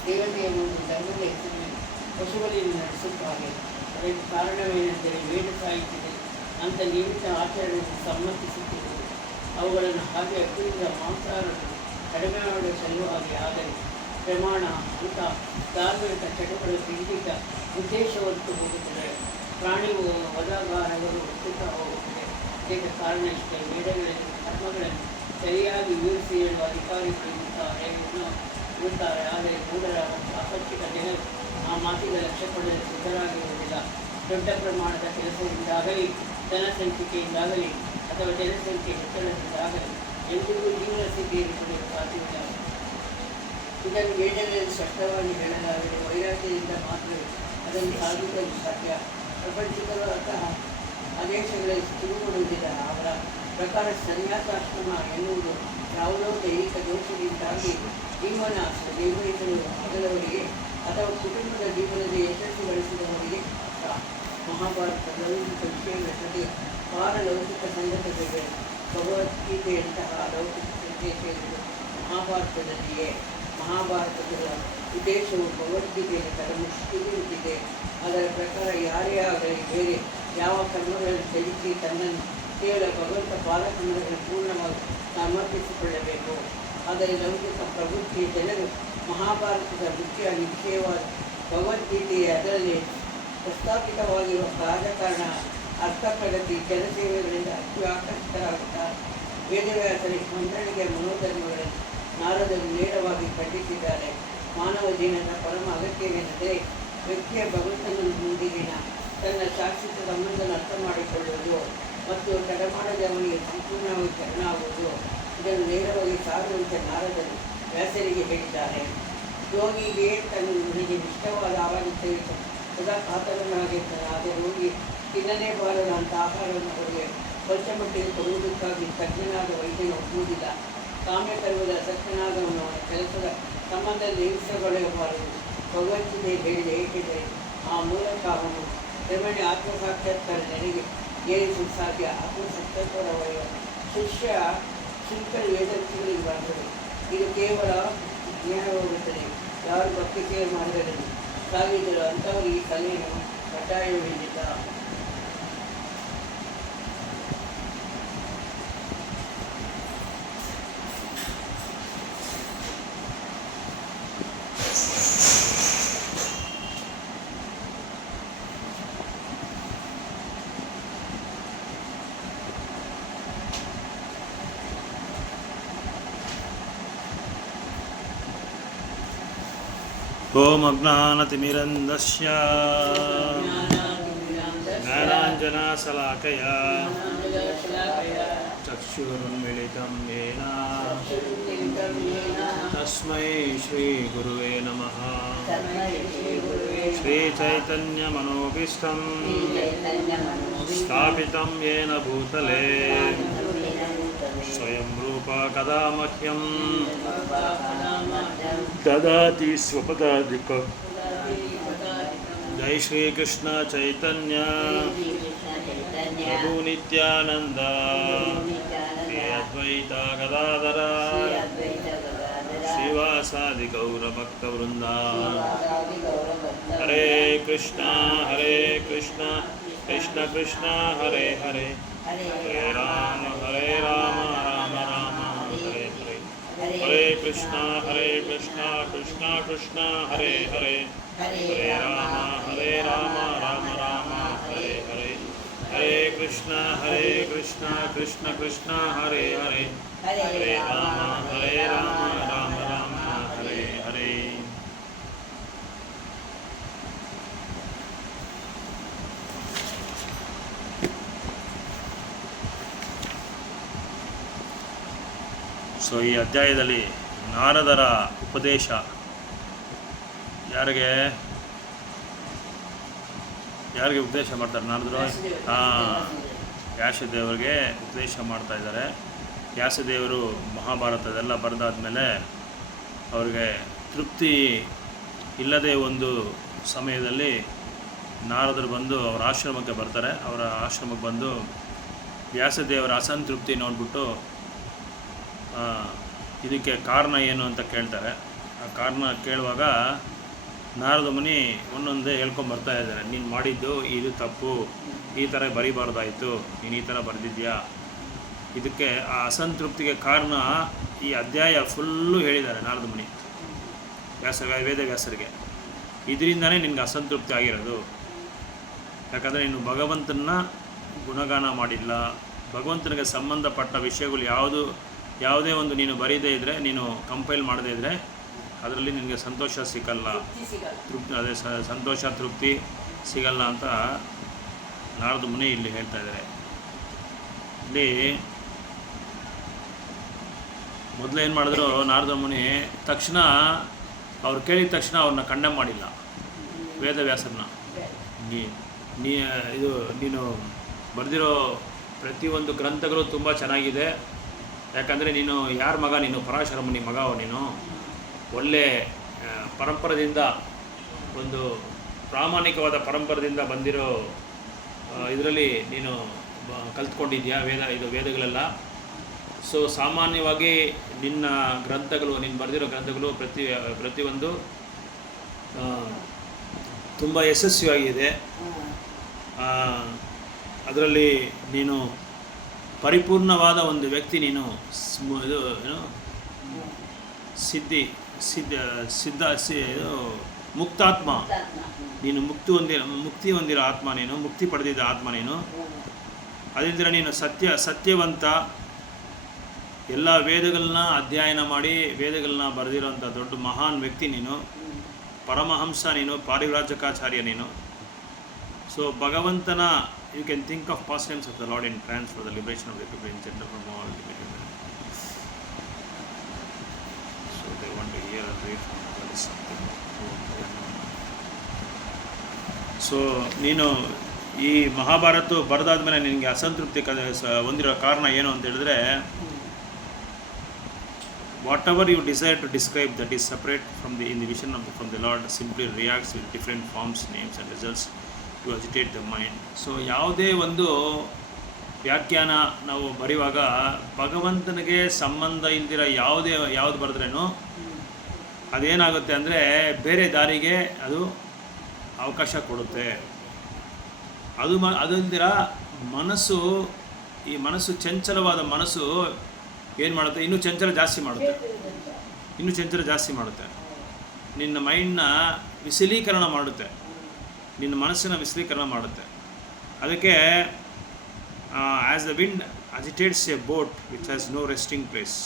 ದೇವತೆಯ ಒಂದು ಧರ್ಮದ ಹೆಸರಿನಲ್ಲಿ ಪಶುಬಲಿಯನ್ನು ನಡೆಸುತ್ತಾರೆ. ಅದಕ್ಕೆ ಕಾರಣವೇನೆಂದರೆ ವೇದ ಸಾಹಿತ್ಯದಲ್ಲಿ ಅಂಥ ನಿಯಮಿತ ಆಚರಣೆಯನ್ನು ಸಮ್ಮತಿಸುತ್ತಿರುವುದು. ಅವುಗಳನ್ನು ಹಾಗೆ ಅಗ್ನಿಯಿಂದ ಮಾಂಸಾಹಾರವನ್ನು ಕಡಿಮೆ ಮಾಡುವ ಸಲುವಾಗಿ. ಆದರೆ ಪ್ರಮಾಣ ಅಂಥ ಧಾರ್ಮಿಕ ಚಟುವಟಿಕೆ ಇಂದಿದ್ದ ಉದ್ದೇಶವಂತೂ ಹೋಗುತ್ತದೆ. ಪ್ರಾಣಿ ವಧಗಾರಗಳು ಒತ್ತುತ್ತಾ ಹೋಗುತ್ತದೆ. ಇದಕ್ಕೆ ಕಾರಣ ಇಷ್ಟೇ. ವೇದಗಳಲ್ಲಿ ಧರ್ಮಗಳನ್ನು ಸರಿಯಾಗಿ ವಿವರಿಸಿ ಹೇಳುವ ಅಧಿಕಾರಿಗಳು ಇರುತ್ತಾರೆ. ಆದರೆ ಮೂಢರ ಮತ್ತು ಅಪರಿಚಿತ ಜನರು ಆ ಮಾತಿಗೆ ಲಕ್ಷ್ಯ ಕೊಡಲು ಸಿದ್ಧರಾಗಿರುವುದಿಲ್ಲ. ದೊಡ್ಡ ಪ್ರಮಾಣದ ಕೆಲಸದಿಂದಾಗಲಿ ಜನಸಂಖ್ಯೆಯಿಂದಾಗಲಿ ಅಥವಾ ಜನಸಂಖ್ಯೆ ಹೆಚ್ಚಳದಿಂದಾಗಲಿ ಎಂದಿಗೂ ಜೀವನ ಸ್ಥಿತಿಯಲ್ಲಿ ಪಡೆಯಲು ಸಾಧ್ಯವಿಲ್ಲ. ಇದನ್ನು ವೇದಗಳಲ್ಲಿ ಸ್ಪಷ್ಟವಾಗಿ ಹೇಳಲಾಗಿದೆ. ವೈರಾಗ್ಯದಿಂದ ಮಾತ್ರವೇ ಅದನ್ನು ಸಾಧಿಸಲು ಸಾಧ್ಯ. ಪ್ರಪಂಚಿಕರು ಅಂತಹ ಆದೇಶಗಳಲ್ಲಿ ತಿರುಗುವುದಿಲ್ಲ. ಅವರ ಪ್ರಕಾರ ಸನ್ಯಾಸಾಶ್ರಮ ಎನ್ನುವುದು ಯಾವುದೋ ದೈಹಿಕ ದೋಷದಿಂದಾಗಿ ಜೀವನಾಶ ನಿರ್ವಹಿಸಲು ಆಗದವರಿಗೆ ಅಥವಾ ಕುಟುಂಬದ ಜೀವನದ ಯಶಸ್ಸು ಗಳಿಸಿದವರಿಗೆ ಮಾತ್ರ. ಮಹಾಭಾರತ ಲೌಕಿಕ ವಿಷಯಗಳ ಜೊತೆ ಪಾರಲೌಕಿಕ ಸಂಗತಿಗಳಿವೆ. ಭಗವದ್ಗೀತೆಯಂತಹ ಲೌಕಿಕ ಸಂದೇಶಗಳು ಮಹಾಭಾರತದಲ್ಲಿಯೇ. ಮಹಾಭಾರತದ ಉದ್ದೇಶವು ಭಗವದ್ಗೀತೆಯಲ್ಲಿ ಮುಷ್ಟಿದೆ. ಅದರ ಪ್ರಕಾರ ಯಾರೇ ಆಗಲಿ ಬೇರೆ ಯಾವ ಕರ್ಮಗಳನ್ನು ತ್ಯಜಿಸಿ ತನ್ನನ್ನು ಕೇವಲ ಭಗವಂತ ಪಾದಕರ್ಮಗಳನ್ನು ಪೂರ್ಣವಾಗಿ ಸಮರ್ಪಿಸಿಕೊಳ್ಳಬೇಕು. ಆದರೆ ಲೌಕಿಕ ಪ್ರವೃತ್ತಿಯ ಜನರು ಮಹಾಭಾರತದ ಮುಖ್ಯ ವಿಷಯವಾದ ಭಗವದ್ಗೀತೆಯ ಅದರಲ್ಲಿ ಪ್ರಸ್ತಾಪಿತವಾಗಿರುವ ರಾಜಕಾರಣ, ಅರ್ಥ ಪ್ರಗತಿ, ಜನಸೇವೆಗಳಿಂದ ಅತಿ ಆಕರ್ಷಿತರಾಗುತ್ತಾರೆ. ವೇದವ್ಯಾಸರ ಹೊಂದಾಣಿಕೆಯ ಮನೋಧರ್ಮಗಳನ್ನು ನಾರದರು ನೇರವಾಗಿ ಖಂಡಿಸಿದ್ದಾರೆ. ಮಾನವ ಜೀವನದ ಪರಮ ಅಗತ್ಯವೆಂದರೆ ವ್ಯಕ್ತಿಯ ಭಗವಂತನೊಂದಿಗಿನ ತನ್ನ ಶಾಶ್ವತ ಸಂಬಂಧವನ್ನು ಅರ್ಥ ಮಾಡಿಕೊಳ್ಳುವುದು ಮತ್ತು ತಡಮಾಡದೆ ಅವನಿಗೆ ಸಂಪೂರ್ಣವಾಗಿ ಶರಣಾಗುವುದು. ಇದನ್ನು ನೇರವಾಗಿ ಸಾರುವಂತೆ ನಾರದರು ವ್ಯಾಸರಿಗೆ ಹೇಳಿದ್ದಾರೆ. ಯೋಗಿಗೆ ತನಗೆ ಇಷ್ಟವಾದ ಆಹಾರ ಸೇವಿಸ ಸದಾ ಕಾತರನಾಗಿರ್ತಾನೆ. ಆದರೆ ರೋಗಿ ತಿನ್ನಲೇ ಬಾರದು ಅಂತ ಆಹಾರವನ್ನು ಅವರಿಗೆ ಸ್ವಚ್ಛಮಟ್ಟಿಗೆ ಕೊಡುವುದಕ್ಕಾಗಿ ತಜ್ಞನಾದ ವೈದ್ಯನು ಒಪ್ಪುವುದಿಲ್ಲ. ಕಾಮ್ಯಕರ್ಮದ ಸತ್ಯನಾದವನು ಅವನ ಕೆಲಸದ ಸಂಬಂಧ ನಿರೀಕ್ಷೆಗೊಳ್ಳಬಾರದು. ಭಗವದ್ಗೀತೆ ಹೇಳಿದೆ. ಏಕೆಂದರೆ ಆ ಮೂಲಕ ಅವನು ಕ್ರಮೇಣ ಆತ್ಮಸಾಕ್ಷಾತ್ಕಾರ ನನಗೆ ಏರಿಸಲು ಸಾಧ್ಯ. ಆತ್ಮಸಾಕ್ಷಾತ್ಕಾರವರೆಯ ಶಿಷ್ಯ ಶುಲ್ಕ ವೇದಾಂತಗಳಿಗೆ ಬರ್ತದೆ. ಇದು ಕೇವಲ ಜ್ಞಾನವಾಗುತ್ತದೆ. ಯಾರು ಭಕ್ತಿ ಸೇವೆ ಮಾರ್ಗದಲ್ಲಿ ಸಾಗಿದರು ಅಂಥವರಿಗೆ ಈ ಕಲೆಯನ್ನು ಕಡ್ಡಾಯವೇನಿಲ್ಲ. ಓಂ ಅಜ್ಞಾನತಿಮಿರಂಧಸ್ಯ ಜ್ಞಾನಾಂಜನಶಲಾಕಯ ಚಕ್ಷುರುನ್ಮಿಲಿತಂ ಯೇನ ತಸ್ಮೈ ಶ್ರೀಗುರುವೇ ನಮಃ. ಶ್ರೀಚೈತನ್ಯಮನೋಭೀಷ್ಟಂ ಸ್ಥಾಪಿತಂ ಯೇನ ಭೂತಲೇ ಸ್ವಯಂ ರೂಪ ಕದಾ ಮಹ್ಯಂ ददाति स्वपदाधिकं. जय श्री कृष्ण चैतन्य प्रभु नित्यानंद श्री अद्वैत गदाधर श्रीवासादि गौर भक्त वृंदा. हरे कृष्णा कृष्ण कृष्ण हरे हरे, हरे राम राम राम हरे हरे. हरे कृष्णा कृष्ण कृष्ण हरे हरे, हरे राम राम राम हरे हरे. ಹರೇ ಕೃಷ್ಣ ಕೃಷ್ಣ ಕೃಷ್ಣ ಹರೇ ಹರೇ ಹರೇ ರಾಮ ರಾಮ ರಾಮ ಹರೇ ಹರೇ. ಸೊ ಈ ಅಧ್ಯಾಯದಲ್ಲಿ ನಾರದರ ಉಪದೇಶ ಯಾರಿಗೆ ಉಪದೇಶ ಮಾಡ್ತಾರೆ ನಾರದರು? ವ್ಯಾಸದೇವರಿಗೆ ಉಪದೇಶ ಮಾಡ್ತಾ ಇದ್ದಾರೆ. ವ್ಯಾಸದೇವರು ಮಹಾಭಾರತದೆಲ್ಲ ಬರೆದಾದ್ಮೇಲೆ ಅವ್ರಿಗೆ ತೃಪ್ತಿ ಇಲ್ಲದೆ ಒಂದು ಸಮಯದಲ್ಲಿ ನಾರದರು ಬಂದು ಅವರ ಆಶ್ರಮಕ್ಕೆ ಬರ್ತಾರೆ. ಅವರ ಆಶ್ರಮಕ್ಕೆ ಬಂದು ವ್ಯಾಸದೇವರ ಅಸಂತೃಪ್ತಿ ನೋಡಿಬಿಟ್ಟು ಇದಕ್ಕೆ ಕಾರಣ ಏನು ಅಂತ ಕೇಳ್ತಾರೆ. ಆ ಕಾರಣ ಕೇಳುವಾಗ ನಾರದ ಮುನಿ ಒಂದೊಂದೇ ಹೇಳ್ಕೊಂಬರ್ತಾ ಇದ್ದಾರೆ. ನೀನು ಮಾಡಿದ್ದು ಇದು ತಪ್ಪು, ಈ ಥರ ಬರಿಬಾರ್ದಾಯಿತು, ನೀನು ಈ ಥರ ಬರೆದಿದ್ಯಾ. ಇದಕ್ಕೆ ಆ ಅಸಂತೃಪ್ತಿಗೆ ಕಾರಣ ಈ ಅಧ್ಯಾಯ ಫುಲ್ಲು ಹೇಳಿದ್ದಾರೆ ನಾರದ ಮುನಿ ವೇದವ್ಯಾಸರಿಗೆ. ಇದರಿಂದನೇ ನಿನಗೆ ಅಸಂತೃಪ್ತಿ ಆಗಿರೋದು. ಯಾಕಂದರೆ ನೀನು ಭಗವಂತನ ಗುಣಗಾನ ಮಾಡಿಲ್ಲ. ಭಗವಂತನಿಗೆ ಸಂಬಂಧಪಟ್ಟ ವಿಷಯಗಳು ಯಾವುದೇ ಒಂದು ನೀನು ಬರೀದೇ ಇದ್ದರೆ, ನೀನು ಕಂಪೈಲ್ ಮಾಡದೇ ಇದ್ದರೆ ಅದರಲ್ಲಿ ನಿನಗೆ ಸಂತೋಷ ಸಿಗಲ್ಲ, ಅದೇ ಸಂತೋಷ ತೃಪ್ತಿ ಸಿಗಲ್ಲ ಅಂತ ನಾರದ ಮುನಿ ಇಲ್ಲಿ ಹೇಳ್ತಾ ಇದ್ದಾರೆ. ಇಲ್ಲಿ ಮೊದಲು ಏನು ಮಾಡಿದ್ರು ನಾರದ ಮುನಿ, ತಕ್ಷಣ ಅವ್ರು ಕೇಳಿದ ತಕ್ಷಣ ಅವ್ರನ್ನ ಕಂಡೆಮ್ ಮಾಡಿಲ್ಲ ವೇದವ್ಯಾಸರನ್ನ. ನೀನು ಬರೆದಿರೋ ಪ್ರತಿಯೊಂದು ಗ್ರಂಥಗಳು ತುಂಬ ಚೆನ್ನಾಗಿದೆ. ಯಾಕಂದರೆ ನೀನು ಯಾರ ಮಗ? ನೀನು ಪರಾಶರ ಮುನಿ ಮಗ. ನೀನು ಒಳ್ಳೆ ಪರಂಪರೆಯಿಂದ, ಒಂದು ಪ್ರಾಮಾಣಿಕವಾದ ಪರಂಪರೆಯಿಂದ ಬಂದಿರೋ ಇದರಲ್ಲಿ ನೀನು ಕಲ್ತ್ಕೊಂಡಿದ್ಯಾ ವೇದಗಳೆಲ್ಲ. ಸೊ ಸಾಮಾನ್ಯವಾಗಿ ನಿನ್ನ ಗ್ರಂಥಗಳು, ನೀನು ಬರೆದಿರೋ ಗ್ರಂಥಗಳು ಪ್ರತಿಯೊಂದು ತುಂಬ ಯಶಸ್ವಿಯಾಗಿದೆ. ಅದರಲ್ಲಿ ನೀನು ಪರಿಪೂರ್ಣವಾದ ಒಂದು ವ್ಯಕ್ತಿ. ನೀನು ಮುಕ್ತಾತ್ಮ. ನೀನು ಮುಕ್ತಿ ಹೊಂದಿರೋ ಆತ್ಮ. ನೀನು ಮುಕ್ತಿ ಪಡೆದಿದ್ದ ಆತ್ಮ ನೀನು. ಅದರಿಂದ ನೀನು ಸತ್ಯವಂತ. ಎಲ್ಲ ವೇದಗಳನ್ನ ಅಧ್ಯಯನ ಮಾಡಿ ವೇದಗಳನ್ನ ಬರೆದಿರೋಂಥ ದೊಡ್ಡ ಮಹಾನ್ ವ್ಯಕ್ತಿ ನೀನು. ಪರಮಹಂಸ ನೀನು, ಪಾರಿವ್ರಾಜಕಾಚಾರ್ಯ ನೀನು. ಸೊ ಭಗವಂತನ, you can think of past tense of the Lord in trance for the liberation of the people in general from all limited. So they want to hear and read from God is something. So ನೀನು ಈ ಮಹಾಭಾರತ ಬರೆದಾದ್ಮೇಲೆ ನಿನಗೆ ಅಸಂತೃಪ್ತಿ ಹೊಂದಿರೋ ಕಾರಣ ಏನು ಅಂತ ಹೇಳಿದ್ರೆ, whatever you desire to describe that is separate from the in the vision from the lord simply reacts with different forms, names and results to agitate the mind. So ಯಾವುದೇ ಒಂದು ವ್ಯಾಖ್ಯಾನ ನಾವು ಬರೆಯುವಾಗ ಭಗವಂತನಿಗೆ ಸಂಬಂಧ ಇಲ್ದಿರೋ ಯಾವುದು ಬರೆದ್ರೇನು ಅದೇನಾಗುತ್ತೆ ಅಂದರೆ ಬೇರೆ ದಾರಿಗೆ ಅದು ಅವಕಾಶ ಕೊಡುತ್ತೆ. ಅದಲ್ದಿರ ಮನಸ್ಸು ಚಂಚಲವಾದ ಮನಸ್ಸು ಏನು ಮಾಡುತ್ತೆ? ಇನ್ನೂ ಚಂಚಲ ಜಾಸ್ತಿ ಮಾಡುತ್ತೆ. ನಿನ್ನ ಮೈಂಡ್ನ ವಿಶಲೀಕರಣ ಮಾಡುತ್ತೆ, ನಿನ್ನ ಮನಸ್ಸಿನ ವಿಶಲೀಕರಣ ಮಾಡುತ್ತೆ. ಅದಕ್ಕೆ as the wind agitates a boat which has no resting place.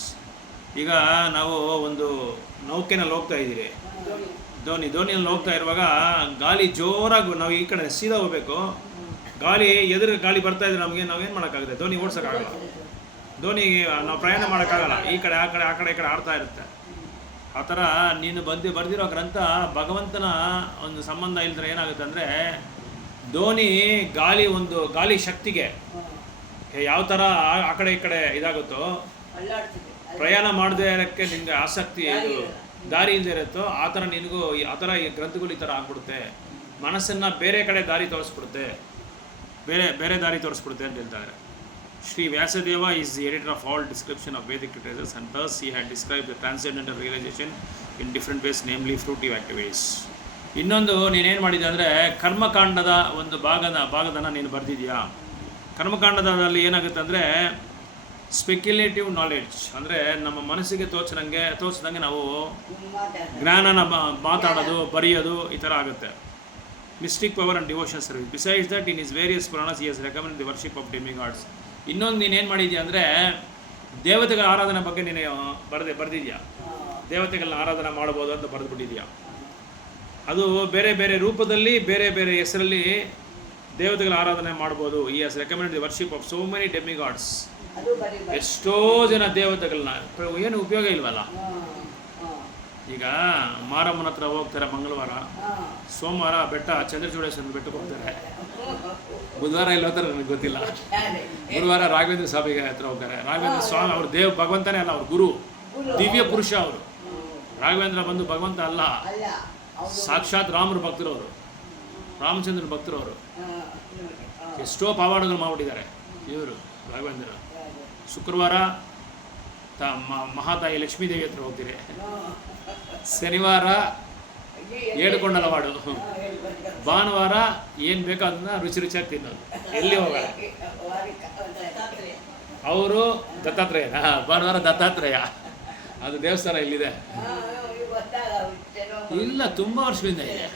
ಈಗ ನಾವು ಒಂದು ನೌಕೆನಲ್ಲಿ ಹೋಗ್ತಾ ಇದ್ದೀರಿ, ದೋಣಿಯಲ್ಲಿ ಹೋಗ್ತಾ ಇರುವಾಗ ಗಾಳಿ ಜೋರಾಗಿ, ನಾವು ಈ ಕಡೆ ಸೀದಾ ಹೋಗಬೇಕು, ಗಾಳಿ ಬರ್ತಾ ಇದ್ರೆ ನಾವೇನು ಮಾಡೋಕ್ಕಾಗುತ್ತೆ? ದೋಣಿ ಓಡ್ಸೋಕ್ಕಾಗಲ್ಲ, ನಾವು ಪ್ರಯಾಣ ಮಾಡೋಕ್ಕಾಗಲ್ಲ. ಈ ಕಡೆ ಆ ಕಡೆ ಆಡ್ತಾ ಇರುತ್ತೆ. ಆ ಥರ ನೀನು ಬರೆದಿರೋ ಗ್ರಂಥ ಭಗವಂತನ ಒಂದು ಸಂಬಂಧ ಇಲ್ದ್ರೆ ಏನಾಗುತ್ತೆ ಅಂದರೆ, ಗಾಳಿ ಶಕ್ತಿಗೆ ಯಾವ ಥರ ಆ ಕಡೆ ಈ ಕಡೆ ಇದಾಗುತ್ತೋ, ಪ್ರಯಾಣ ಮಾಡದೇ ಇರೋಕ್ಕೆ ನಿನಗೆ ಆಸಕ್ತಿ ದಾರಿ ಇಲ್ಲದೆ ಇರುತ್ತೋ, ಆ ಥರ ನಿನಗೂ ಆ ಥರ ಈ ಗ್ರಂಥಗಳು ಈ ಥರ ಆಗ್ಬಿಡುತ್ತೆ. ಮನಸ್ಸನ್ನು ಬೇರೆ ಕಡೆ ದಾರಿ ತೋರಿಸ್ಬಿಡುತ್ತೆ ಅಂತ ಹೇಳ್ತಾರೆ. Sri Vyasadeva is the editor of all description of Vedic treatises, and thus he had described the transcendental realization in different ways, namely fruitive activities. ಇನ್ನೊಂದು ನೀನೇನು ಮಾಡಿದೆ ಅಂದರೆ, ಕರ್ಮಕಾಂಡದ ಒಂದು ಭಾಗದನ್ನು ನೀನು ಬರೆದಿದ್ಯಾ. ಕರ್ಮಕಾಂಡದಲ್ಲಿ ಏನಾಗುತ್ತೆ ಅಂದರೆ ಸ್ಪೆಕ್ಯುಲೇಟಿವ್ ನಾಲೆಡ್ಜ್, ಅಂದರೆ ನಮ್ಮ ಮನಸ್ಸಿಗೆ ತೋಚಿದಂಗೆ ನಾವು ಜ್ಞಾನನ ಮಾತಾಡೋದು, ಬರೆಯೋದು ಈ ಥರ ಆಗುತ್ತೆ. mystic power and devotion service. Besides that, in his various Puranas, he has recommended the worship of demigods. ಇನ್ನೊಂದು ನೀನೇನು ಮಾಡಿದ್ಯಾ ಅಂದರೆ ದೇವತೆಗಳ ಆರಾಧನೆ ಬಗ್ಗೆ ನೀನು ಬರೆದಿದ್ಯಾ. ದೇವತೆಗಳನ್ನ ಆರಾಧನೆ ಮಾಡ್ಬೋದು ಅಂತ ಬರೆದುಬಿಟ್ಟಿದ್ಯಾ. ಅದು ಬೇರೆ ಬೇರೆ ರೂಪದಲ್ಲಿ ಬೇರೆ ಬೇರೆ ಹೆಸರಲ್ಲಿ ದೇವತೆಗಳ ಆರಾಧನೆ ಮಾಡ್ಬೋದು. ಈ has recommended the worship of so many demigods. ಎಷ್ಟೋ ಜನ ದೇವತೆಗಳನ್ನ ಏನು ಉಪಯೋಗ ಇಲ್ವಲ್ಲ. ಈಗ ಮಾರಮ್ಮನ ಹತ್ರ ಹೋಗ್ತಾರೆ ಮಂಗಳವಾರ, ಸೋಮವಾರ ಬೆಟ್ಟ ಚಂದ್ರಚೂಡೇಶ್ವರನ ಬೆಟ್ಟಕ್ಕೆ ಹೋಗ್ತಾರೆ, ಬುಧವಾರ ಇಲ್ಲಿ ಹೋಗ್ತಾರೆ ನನಗೆ ಗೊತ್ತಿಲ್ಲ, ಗುರುವಾರ ರಾಘವೇಂದ್ರ ಸ್ವಾಮಿಗೆ ಹತ್ರ ಹೋಗ್ತಾರೆ. ರಾಘವೇಂದ್ರ ಸ್ವಾಮಿ ಅವ್ರ ಭಗವಂತನೇ ಅಲ್ಲ, ಅವ್ರ ಗುರು, ದಿವ್ಯ ಪುರುಷ ಅವರು. ರಾಘವೇಂದ್ರ ಬಂದು ಭಗವಂತ ಅಲ್ಲ, ಸಾಕ್ಷಾತ್ ರಾಮರ ಭಕ್ತರು ಅವರು, ರಾಮಚಂದ್ರನ ಭಕ್ತರು ಅವರು. ಎಷ್ಟೋ ಪವಾಡಗಳು ಮಾಡಿಬಿಟ್ಟಿದ್ದಾರೆ ಇವರು ರಾಘವೇಂದ್ರ. ಶುಕ್ರವಾರ ಮಹಾತಾಯಿ ಲಕ್ಷ್ಮೀದೇವಿ ಹತ್ರ ಹೋಗ್ತೀರಿ, ಶನಿವಾರ ಏಡುಕೊಂಡಲ ಮಾಡು, ಭಾನುವಾರ ಏನು ಬೇಕೋ ಅದನ್ನ ರುಚಿ ರುಚಿಯಾಗಿ ತಿನ್ನೋದು. ಎಲ್ಲಿ ಹೋಗಲ್ಲ ಅವರು. ದತ್ತಾತ್ರೇಯ, ಭಾನುವಾರ ದತ್ತಾತ್ರೇಯ, ಅದು ದೇವಸ್ಥಾನ ಇಲ್ಲಿದೆ. ಇಲ್ಲ, ತುಂಬ ವರ್ಷದಿಂದ ಇದೆ.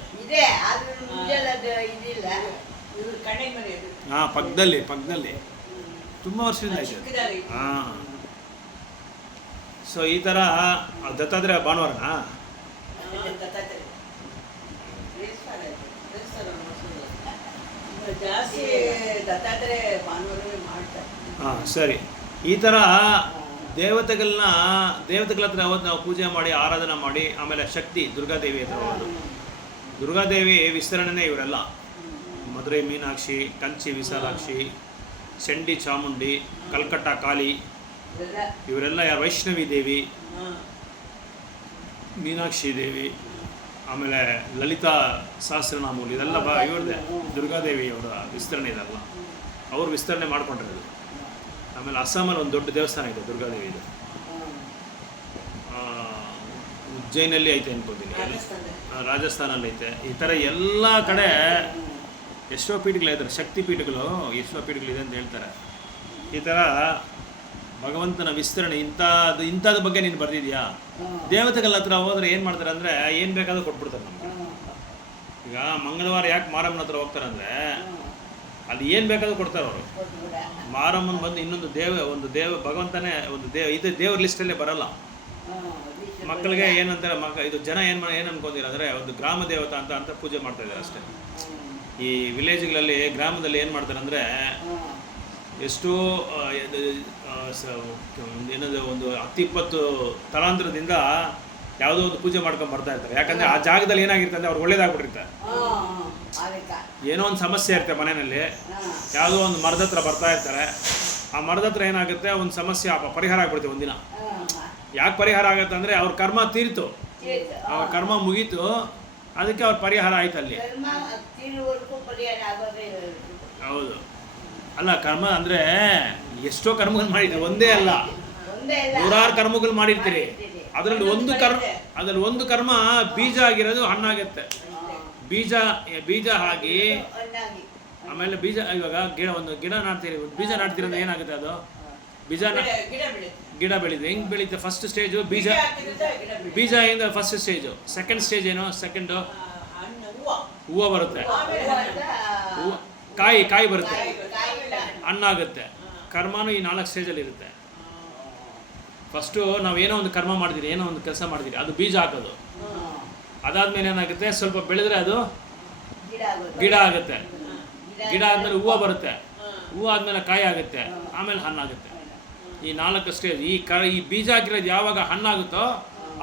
ಹಾಂ, ಪಕ್ಕದಲ್ಲಿ ತುಂಬ ವರ್ಷದಿಂದ ಇದೆ. ಹಾಂ, ಸೊ ಈ ಥರ ದತ್ತಾತ್ರೇಯ ಭಾನುವಾರನಾ? ಹಾಂ, ಸರಿ. ಈ ಥರ ದೇವತೆಗಳ ಹತ್ರ ಅವತ್ತು ನಾವು ಪೂಜೆ ಮಾಡಿ ಆರಾಧನೆ ಮಾಡಿ, ಆಮೇಲೆ ಶಕ್ತಿ ದುರ್ಗಾದೇವಿ ಹತ್ರ ಹೋಗೋದು. ದುರ್ಗಾದೇವಿ ವಿಸ್ತರಣೆನೇ ಇವರೆಲ್ಲ. ಮಧುರೈ ಮೀನಾಕ್ಷಿ, ಕಂಚಿ ವಿಶಾಲಾಕ್ಷಿ, ಚಂಡಿ ಚಾಮುಂಡಿ, ಕಲ್ಕಟ್ಟ ಕಾಳಿ, ಇವರೆಲ್ಲ ವೈಷ್ಣವಿ ದೇವಿ, ಮೀನಾಕ್ಷಿ ದೇವಿ, ಆಮೇಲೆ ಲಲಿತಾ ಸಹಸ್ರನಾಮಗಳು, ಇದೆಲ್ಲ ಇವ್ರದ್ದೇ. ದುರ್ಗಾದೇವಿಯವರ ವಿಸ್ತರಣೆ ಇದೆಲ್ಲ ಅವರು ವಿಸ್ತರಣೆ ಮಾಡ್ಕೊಂಡಿರೋದು. ಆಮೇಲೆ ಅಸ್ಸಾಮಲ್ಲಿ ಒಂದು ದೊಡ್ಡ ದೇವಸ್ಥಾನ ಇದೆ ದುರ್ಗಾದೇವಿದು, ಉಜ್ಜೈನಲ್ಲಿ ಐತೆ ಅನ್ಕೋತೀನಿ, ರಾಜಸ್ಥಾನಲ್ಲಿ ಐತೆ. ಈ ಥರ ಎಲ್ಲ ಕಡೆ ಎಷ್ಟೋ ಪೀಠಗಳಿದ್ದಾರೆ, ಶಕ್ತಿ ಪೀಠಗಳು ಎಷ್ಟೋ ಪೀಠಗಳಿದೆ ಅಂತ ಹೇಳ್ತಾರೆ. ಈ ಥರ ಭಗವಂತನ ವಿಸ್ತರಣೆ ಇಂಥದ್ರ ಬಗ್ಗೆ ನೀನು ಬರೆದಿದ್ಯಾ. ದೇವತೆಗಳ ಹತ್ರ ಹೋದ್ರೆ ಏನು ಮಾಡ್ತಾರೆ ಅಂದರೆ ಏನು ಬೇಕಾದ್ರೂ ಕೊಟ್ಬಿಡ್ತಾರೆ ನಮಗೆ. ಈಗ ಮಂಗಳವಾರ ಯಾಕೆ ಮಾರಮ್ಮನ ಹತ್ರ ಹೋಗ್ತಾರೆ ಅಂದರೆ ಅಲ್ಲಿ ಏನು ಬೇಕಾದ್ರೂ ಕೊಡ್ತಾರೆ ಅವರು. ಮಾರಮ್ಮನ ಬಂದು ಇನ್ನೊಂದು ದೇವ ಭಗವಂತನೇ ಇದು ದೇವ್ರ ಲಿಸ್ಟಲ್ಲೇ ಬರಲ್ಲ. ಮಕ್ಕಳಿಗೆ ಏನಂತಾರೆ, ಇದು ಜನ ಏನು ಅನ್ಕೊಂಡಿರ ಅಂದರೆ ಒಂದು ಗ್ರಾಮ ದೇವತಾ ಅಂತ ಪೂಜೆ ಮಾಡ್ತಾ ಇದ್ದಾರೆ ಅಷ್ಟೇ. ಈ ವಿಲೇಜ್ಗಳಲ್ಲಿ ಗ್ರಾಮದಲ್ಲಿ ಏನು ಮಾಡ್ತಾರೆ ಅಂದರೆ ಎಷ್ಟೋ ಏನದು ಒಂದು 10-20 ತಲಾಂತರದಿಂದ ಯಾವುದೋ ಒಂದು ಪೂಜೆ ಮಾಡ್ಕೊಂಡು ಬರ್ತಾ ಇರ್ತಾರೆ. ಯಾಕಂದರೆ ಆ ಜಾಗದಲ್ಲಿ ಏನಾಗಿರ್ತದೆ, ಅವ್ರು ಒಳ್ಳೇದಾಗ್ಬಿಟ್ಟಿರ್ತಾರೆ. ಏನೋ ಒಂದು ಸಮಸ್ಯೆ ಇರುತ್ತೆ ಮನೆಯಲ್ಲಿ, ಯಾವುದೋ ಒಂದು ಮರದ ಹತ್ರ ಬರ್ತಾ ಇರ್ತಾರೆ. ಆ ಮರದ ಹತ್ರ ಏನಾಗುತ್ತೆ, ಒಂದು ಸಮಸ್ಯೆ ಪರಿಹಾರ ಆಗ್ಬಿಡುತ್ತೆ ಒಂದಿನ. ಯಾಕೆ ಪರಿಹಾರ ಆಗುತ್ತೆ ಅಂದರೆ ಅವ್ರ ಕರ್ಮ ತೀರಿತು, ಅವ್ರ ಕರ್ಮ ಮುಗೀತು, ಅದಕ್ಕೆ ಅವ್ರ ಪರಿಹಾರ ಆಯ್ತು ಅಲ್ಲಿ. ಹೌದು. ಅಲ್ಲ, ಕರ್ಮ ಅಂದರೆ ಎಷ್ಟೋ ಕರ್ಮಗಳು ಮಾಡಿರ್ತೀರಿ, ಒಂದೇ ಅಲ್ಲ, ನೂರಾರು ಕರ್ಮಗಳು ಮಾಡಿರ್ತೀರಿ. ಅದರಲ್ಲಿ ಒಂದು ಕರ್ಮ ಬೀಜ ಆಗಿರೋದು ಹಣ್ಣಾಗುತ್ತೆ. ಬೀಜ ಆಗಿ ಆಮೇಲೆ ಇವಾಗ ಒಂದು ಗಿಡ ನಾಡ್ತೀರಿ, ಬೀಜ ನಾಡ್ತೀರಿ ಅಂದ್ರೆ ಏನಾಗುತ್ತೆ, ಅದು ಗಿಡ ಬೆಳೀತದೆ. ಹೆಂಗೆ ಬೆಳೀತದೆ? ಫಸ್ಟ್ ಸ್ಟೇಜು ಬೀಜ ಇಂದ ಫಸ್ಟ್ ಸ್ಟೇಜು. ಸೆಕೆಂಡ್ ಸ್ಟೇಜ್ ಏನು? ಸೆಕೆಂಡು ಹೂವು ಬರುತ್ತೆ, ಕಾಯಿ ಬರುತ್ತೆ, ಹಣ್ಣಾಗುತ್ತೆ. ಕರ್ಮನೂ ಈ 4 ಸ್ಟೇಜಲ್ಲಿ ಇರುತ್ತೆ. ಫಸ್ಟು ನಾವೇನೋ ಒಂದು ಕರ್ಮ ಮಾಡ್ತೀರಿ, ಏನೋ ಒಂದು ಕೆಲಸ ಮಾಡ್ತೀರಿ, ಅದು ಬೀಜ ಹಾಕೋದು. ಅದಾದ್ಮೇಲೆ ಏನಾಗುತ್ತೆ, ಸ್ವಲ್ಪ ಬೆಳೆದ್ರೆ ಅದು ಗಿಡ ಆಗುತ್ತೆ. ಗಿಡ ಆದಮೇಲೆ ಹೂವು ಬರುತ್ತೆ, ಹೂವು ಆದಮೇಲೆ ಕಾಯಿ ಆಗುತ್ತೆ, ಆಮೇಲೆ ಹಣ್ಣಾಗುತ್ತೆ. ಈ 4 ಸ್ಟೇಜ್. ಈ ಬೀಜ ಹಾಕಿರೋದು ಯಾವಾಗ ಹಣ್ಣಾಗುತ್ತೋ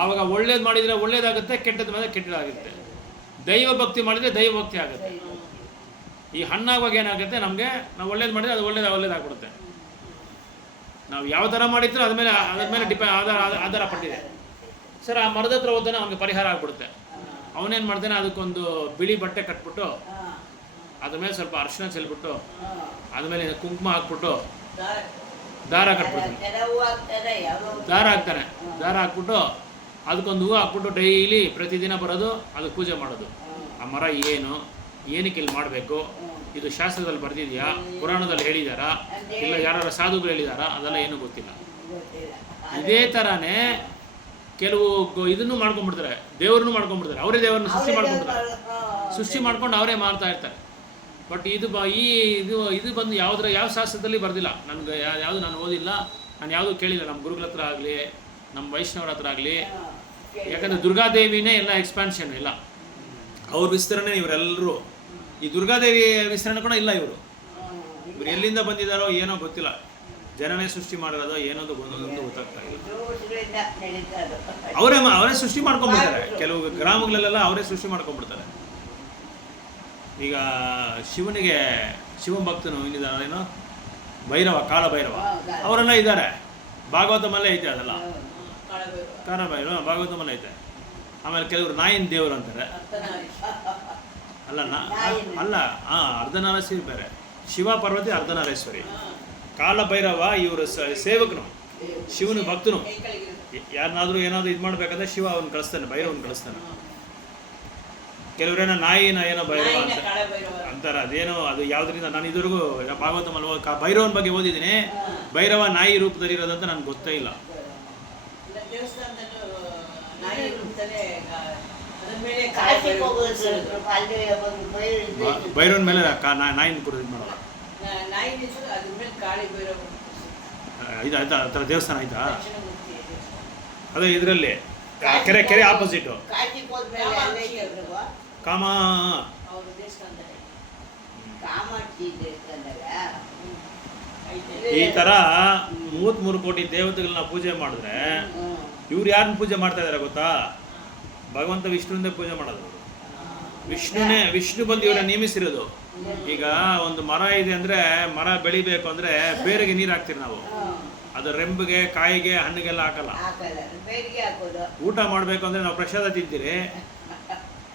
ಆವಾಗ ಒಳ್ಳೇದು ಮಾಡಿದರೆ ಒಳ್ಳೇದಾಗುತ್ತೆ, ಕೆಟ್ಟದ್ದು ಮಾಡಿದ್ರೆ ಕೆಟ್ಟದಾಗುತ್ತೆ. ದೈವ ಭಕ್ತಿ ಮಾಡಿದರೆ ದೈವ ಭಕ್ತಿ ಆಗುತ್ತೆ. ಈ ಹಣ್ಣಾಗುವಾಗ ಏನಾಗುತ್ತೆ, ನಮಗೆ ನಾವು ಒಳ್ಳೇದು ಮಾಡಿದರೆ ಅದು ಒಳ್ಳೇದಾಗ್ಬಿಡುತ್ತೆ. ನಾವು ಯಾವ ಥರ ಮಾಡಿದ್ರೆ ಅದ್ರ ಮೇಲೆ ಆಧಾರ ಪಟ್ಟಿದೆ. ಸರ್, ಆ ಮರದ ಹತ್ರ ಹೋದಾನೆ ಅವ್ನಿಗೆ ಪರಿಹಾರ ಆಗ್ಬಿಡುತ್ತೆ. ಅವನೇನು ಮಾಡ್ತಾನೆ, ಅದಕ್ಕೊಂದು ಬಿಳಿ ಬಟ್ಟೆ ಕಟ್ಬಿಟ್ಟು ಅದ್ರ ಮೇಲೆ ಸ್ವಲ್ಪ ಅರಿಶಿನ ಚೆಲ್ಬಿಟ್ಟು ಅದ್ರ ಮೇಲೆ ಕುಂಕುಮ ಹಾಕ್ಬಿಟ್ಟು ದಾರ ಕಟ್ಬಿಡ್ತಾನೆ. ದಾರ ಹಾಕ್ಬಿಟ್ಟು ಅದಕ್ಕೊಂದು ಹೂವು ಹಾಕ್ಬಿಟ್ಟು ಡೈಲಿ ಪ್ರತಿದಿನ ಬರೋದು, ಅದಕ್ಕೆ ಪೂಜೆ ಮಾಡೋದು. ಆ ಮರ ಏನಕ್ಕೆ ಇಲ್ಲಿ ಮಾಡಬೇಕು, ಇದು ಶಾಸ್ತ್ರದಲ್ಲಿ ಬರೆದಿದೆಯಾ, ಪುರಾಣದಲ್ಲಿ ಹೇಳಿದಾರಾ, ಇಲ್ಲ ಯಾರು ಸಾಧುಗಳು ಹೇಳಿದಾರಾ, ಅದೆಲ್ಲ ಏನೂ ಗೊತ್ತಿಲ್ಲ. ಇದೇ ಥರನೇ ಕೆಲವು ಇದನ್ನು ಮಾಡ್ಕೊಂಡ್ಬಿಡ್ತಾರೆ, ದೇವ್ರನ್ನೂ ಮಾಡ್ಕೊಂಡ್ಬಿಡ್ತಾರೆ, ಅವರೇ ದೇವ್ರನ್ನ ಸೃಷ್ಟಿ ಮಾಡ್ಕೊಂಡ್ಬಿಡ್ತಾರೆ. ಸೃಷ್ಟಿ ಮಾಡ್ಕೊಂಡು ಅವರೇ ಮಾಡ್ತಾ ಇರ್ತಾರೆ. ಬಟ್ ಇದು ಇದು ಬಂದು ಯಾವ ಶಾಸ್ತ್ರದಲ್ಲಿ ಬರೆದಿಲ್ಲ. ನನಗೆ ಯಾವುದು ನಾನು ಓದಿಲ್ಲ, ನಾನು ಯಾವುದೂ ಕೇಳಿಲ್ಲ ನಮ್ಮ ಗುರುಗಳ ಹತ್ರ ಆಗಲಿ, ನಮ್ಮ ವೈಷ್ಣವರ ಹತ್ರ ಆಗಲಿ. ಯಾಕಂದರೆ ದುರ್ಗಾದೇವಿನೇ ಎಲ್ಲ ಎಕ್ಸ್ಪಾನ್ಷನ್ ಇಲ್ಲ, ಅವ್ರ ವಿಸ್ತರಣೆ ಇವರೆಲ್ಲರೂ. ಈ ದುರ್ಗಾದೇವಿ ವಿಸ್ತರಣೆ ಕೂಡ ಇಲ್ಲ. ಇವರು ಎಲ್ಲಿಂದ ಬಂದಿದ್ದಾರೋ ಏನೋ ಗೊತ್ತಿಲ್ಲ, ಜನನೇ ಸೃಷ್ಟಿ ಮಾಡಿರೋದೋ ಏನೋದು ಒಂದು ಗೊತ್ತಾಗ್ತಾ ಇಲ್ಲ. ಅವರೇ ಸೃಷ್ಟಿ ಮಾಡ್ಕೊಂಡ್ಬಿಡ್ತಾರೆ. ಕೆಲವು ಗ್ರಾಮಗಳಲ್ಲೆಲ್ಲ ಅವರೇ ಸೃಷ್ಟಿ ಮಾಡ್ಕೊಂಡ್ಬಿಡ್ತಾರೆ. ಈಗ ಶಿವನ ಭಕ್ತನು ಇನ್ನಿದ್ದಾರೇನೋ ಭೈರವ, ಕಾಳಭೈರವ, ಅವರೆಲ್ಲ ಇದ್ದಾರೆ. ಭಾಗವತಮಲ್ಲೇ ಐತೆ ಅದೆಲ್ಲ, ಕಾಳಭೈರವ ಭಾಗವತಮಲ್ಲೇ ಐತೆ. ಆಮೇಲೆ ಕೆಲವರು ನಾಯಿನ ದೇವರು ಅಂತಾರೆ. ಅಲ್ಲ ಅರ್ಧನಾರೇಶ್ವರಿ ಬೇರೆ, ಶಿವ ಪಾರ್ವತಿ ಅರ್ಧನಾರೇಶ್ವರಿ. ಕಾಳಭೈರವ ಇವರು ಸೇವಕನು, ಶಿವನ ಭಕ್ತನು. ಯಾರನ್ನಾದ್ರೂ ಏನಾದರೂ ಇದು ಮಾಡ್ಬೇಕಂದ್ರೆ ಶಿವ ಅವನು ಕಳಿಸ್ತಾನೆ, ಭೈರವನ್ ಕಳಿಸ್ತಾನೆ. ಕೆಲವರೇನೋ ನಾಯಿನ ಏನೋ ಭೈರವ ಅಂತಾರೆ. ಅದೇನೋ ಅದು ಯಾವುದರಿಂದ ನಾನು ಇದುವರೆಗೂ ಭಾಗವತ ಭೈರವನ ಬಗ್ಗೆ ಓದಿದ್ದೀನಿ. ಭೈರವ ನಾಯಿ ರೂಪದಲ್ಲಿ ಇರೋದಂತ ನನಗೆ ಗೊತ್ತೇ ಇಲ್ಲ. ಭೈರವನ ಮೇಲೆ ನಾಯಿನ ಕೂಡ ಇದು ಮಾಡೋಲ್ಲ. ಇದು ಆಯ್ತಾ, ಆ ಥರ ದೇವಸ್ಥಾನ ಆಯ್ತಾ? ಅದೇ ಇದರಲ್ಲಿ ಕೆರೆ ಆಪೋಸಿಟ್ ಕಾಮ. ಈ ಥರ 33 ಕೋಟಿ ದೇವತೆಗಳನ್ನ ಪೂಜೆ ಮಾಡಿದ್ರೆ ಇವ್ರು ಯಾರನ್ನ ಪೂಜೆ ಮಾಡ್ತಾ ಇದ್ದಾರೆ ಗೊತ್ತಾ? ಭಗವಂತ ವಿಷ್ಣುವಿಂದ ಪೂಜೆ ಮಾಡೋದು. ವಿಷ್ಣು ಬಂದು ಇವರ ನೇಮಿಸಿರೋದು. ಈಗ ಒಂದು ಮರ ಇದೆ ಅಂದರೆ, ಮರ ಬೆಳಿಬೇಕು ಅಂದರೆ ಬೇರೆಗೆ ನೀರು ಹಾಕ್ತೀರಿ ನಾವು. ಅದು ರೆಂಬಿಗೆ, ಕಾಯಿಗೆ, ಹಣ್ಣಿಗೆಲ್ಲ ಹಾಕಲ್ಲ. ಊಟ ಮಾಡಬೇಕು ಅಂದರೆ ನಾವು ಪ್ರಸಾದ ತಿಂತೀರಿ,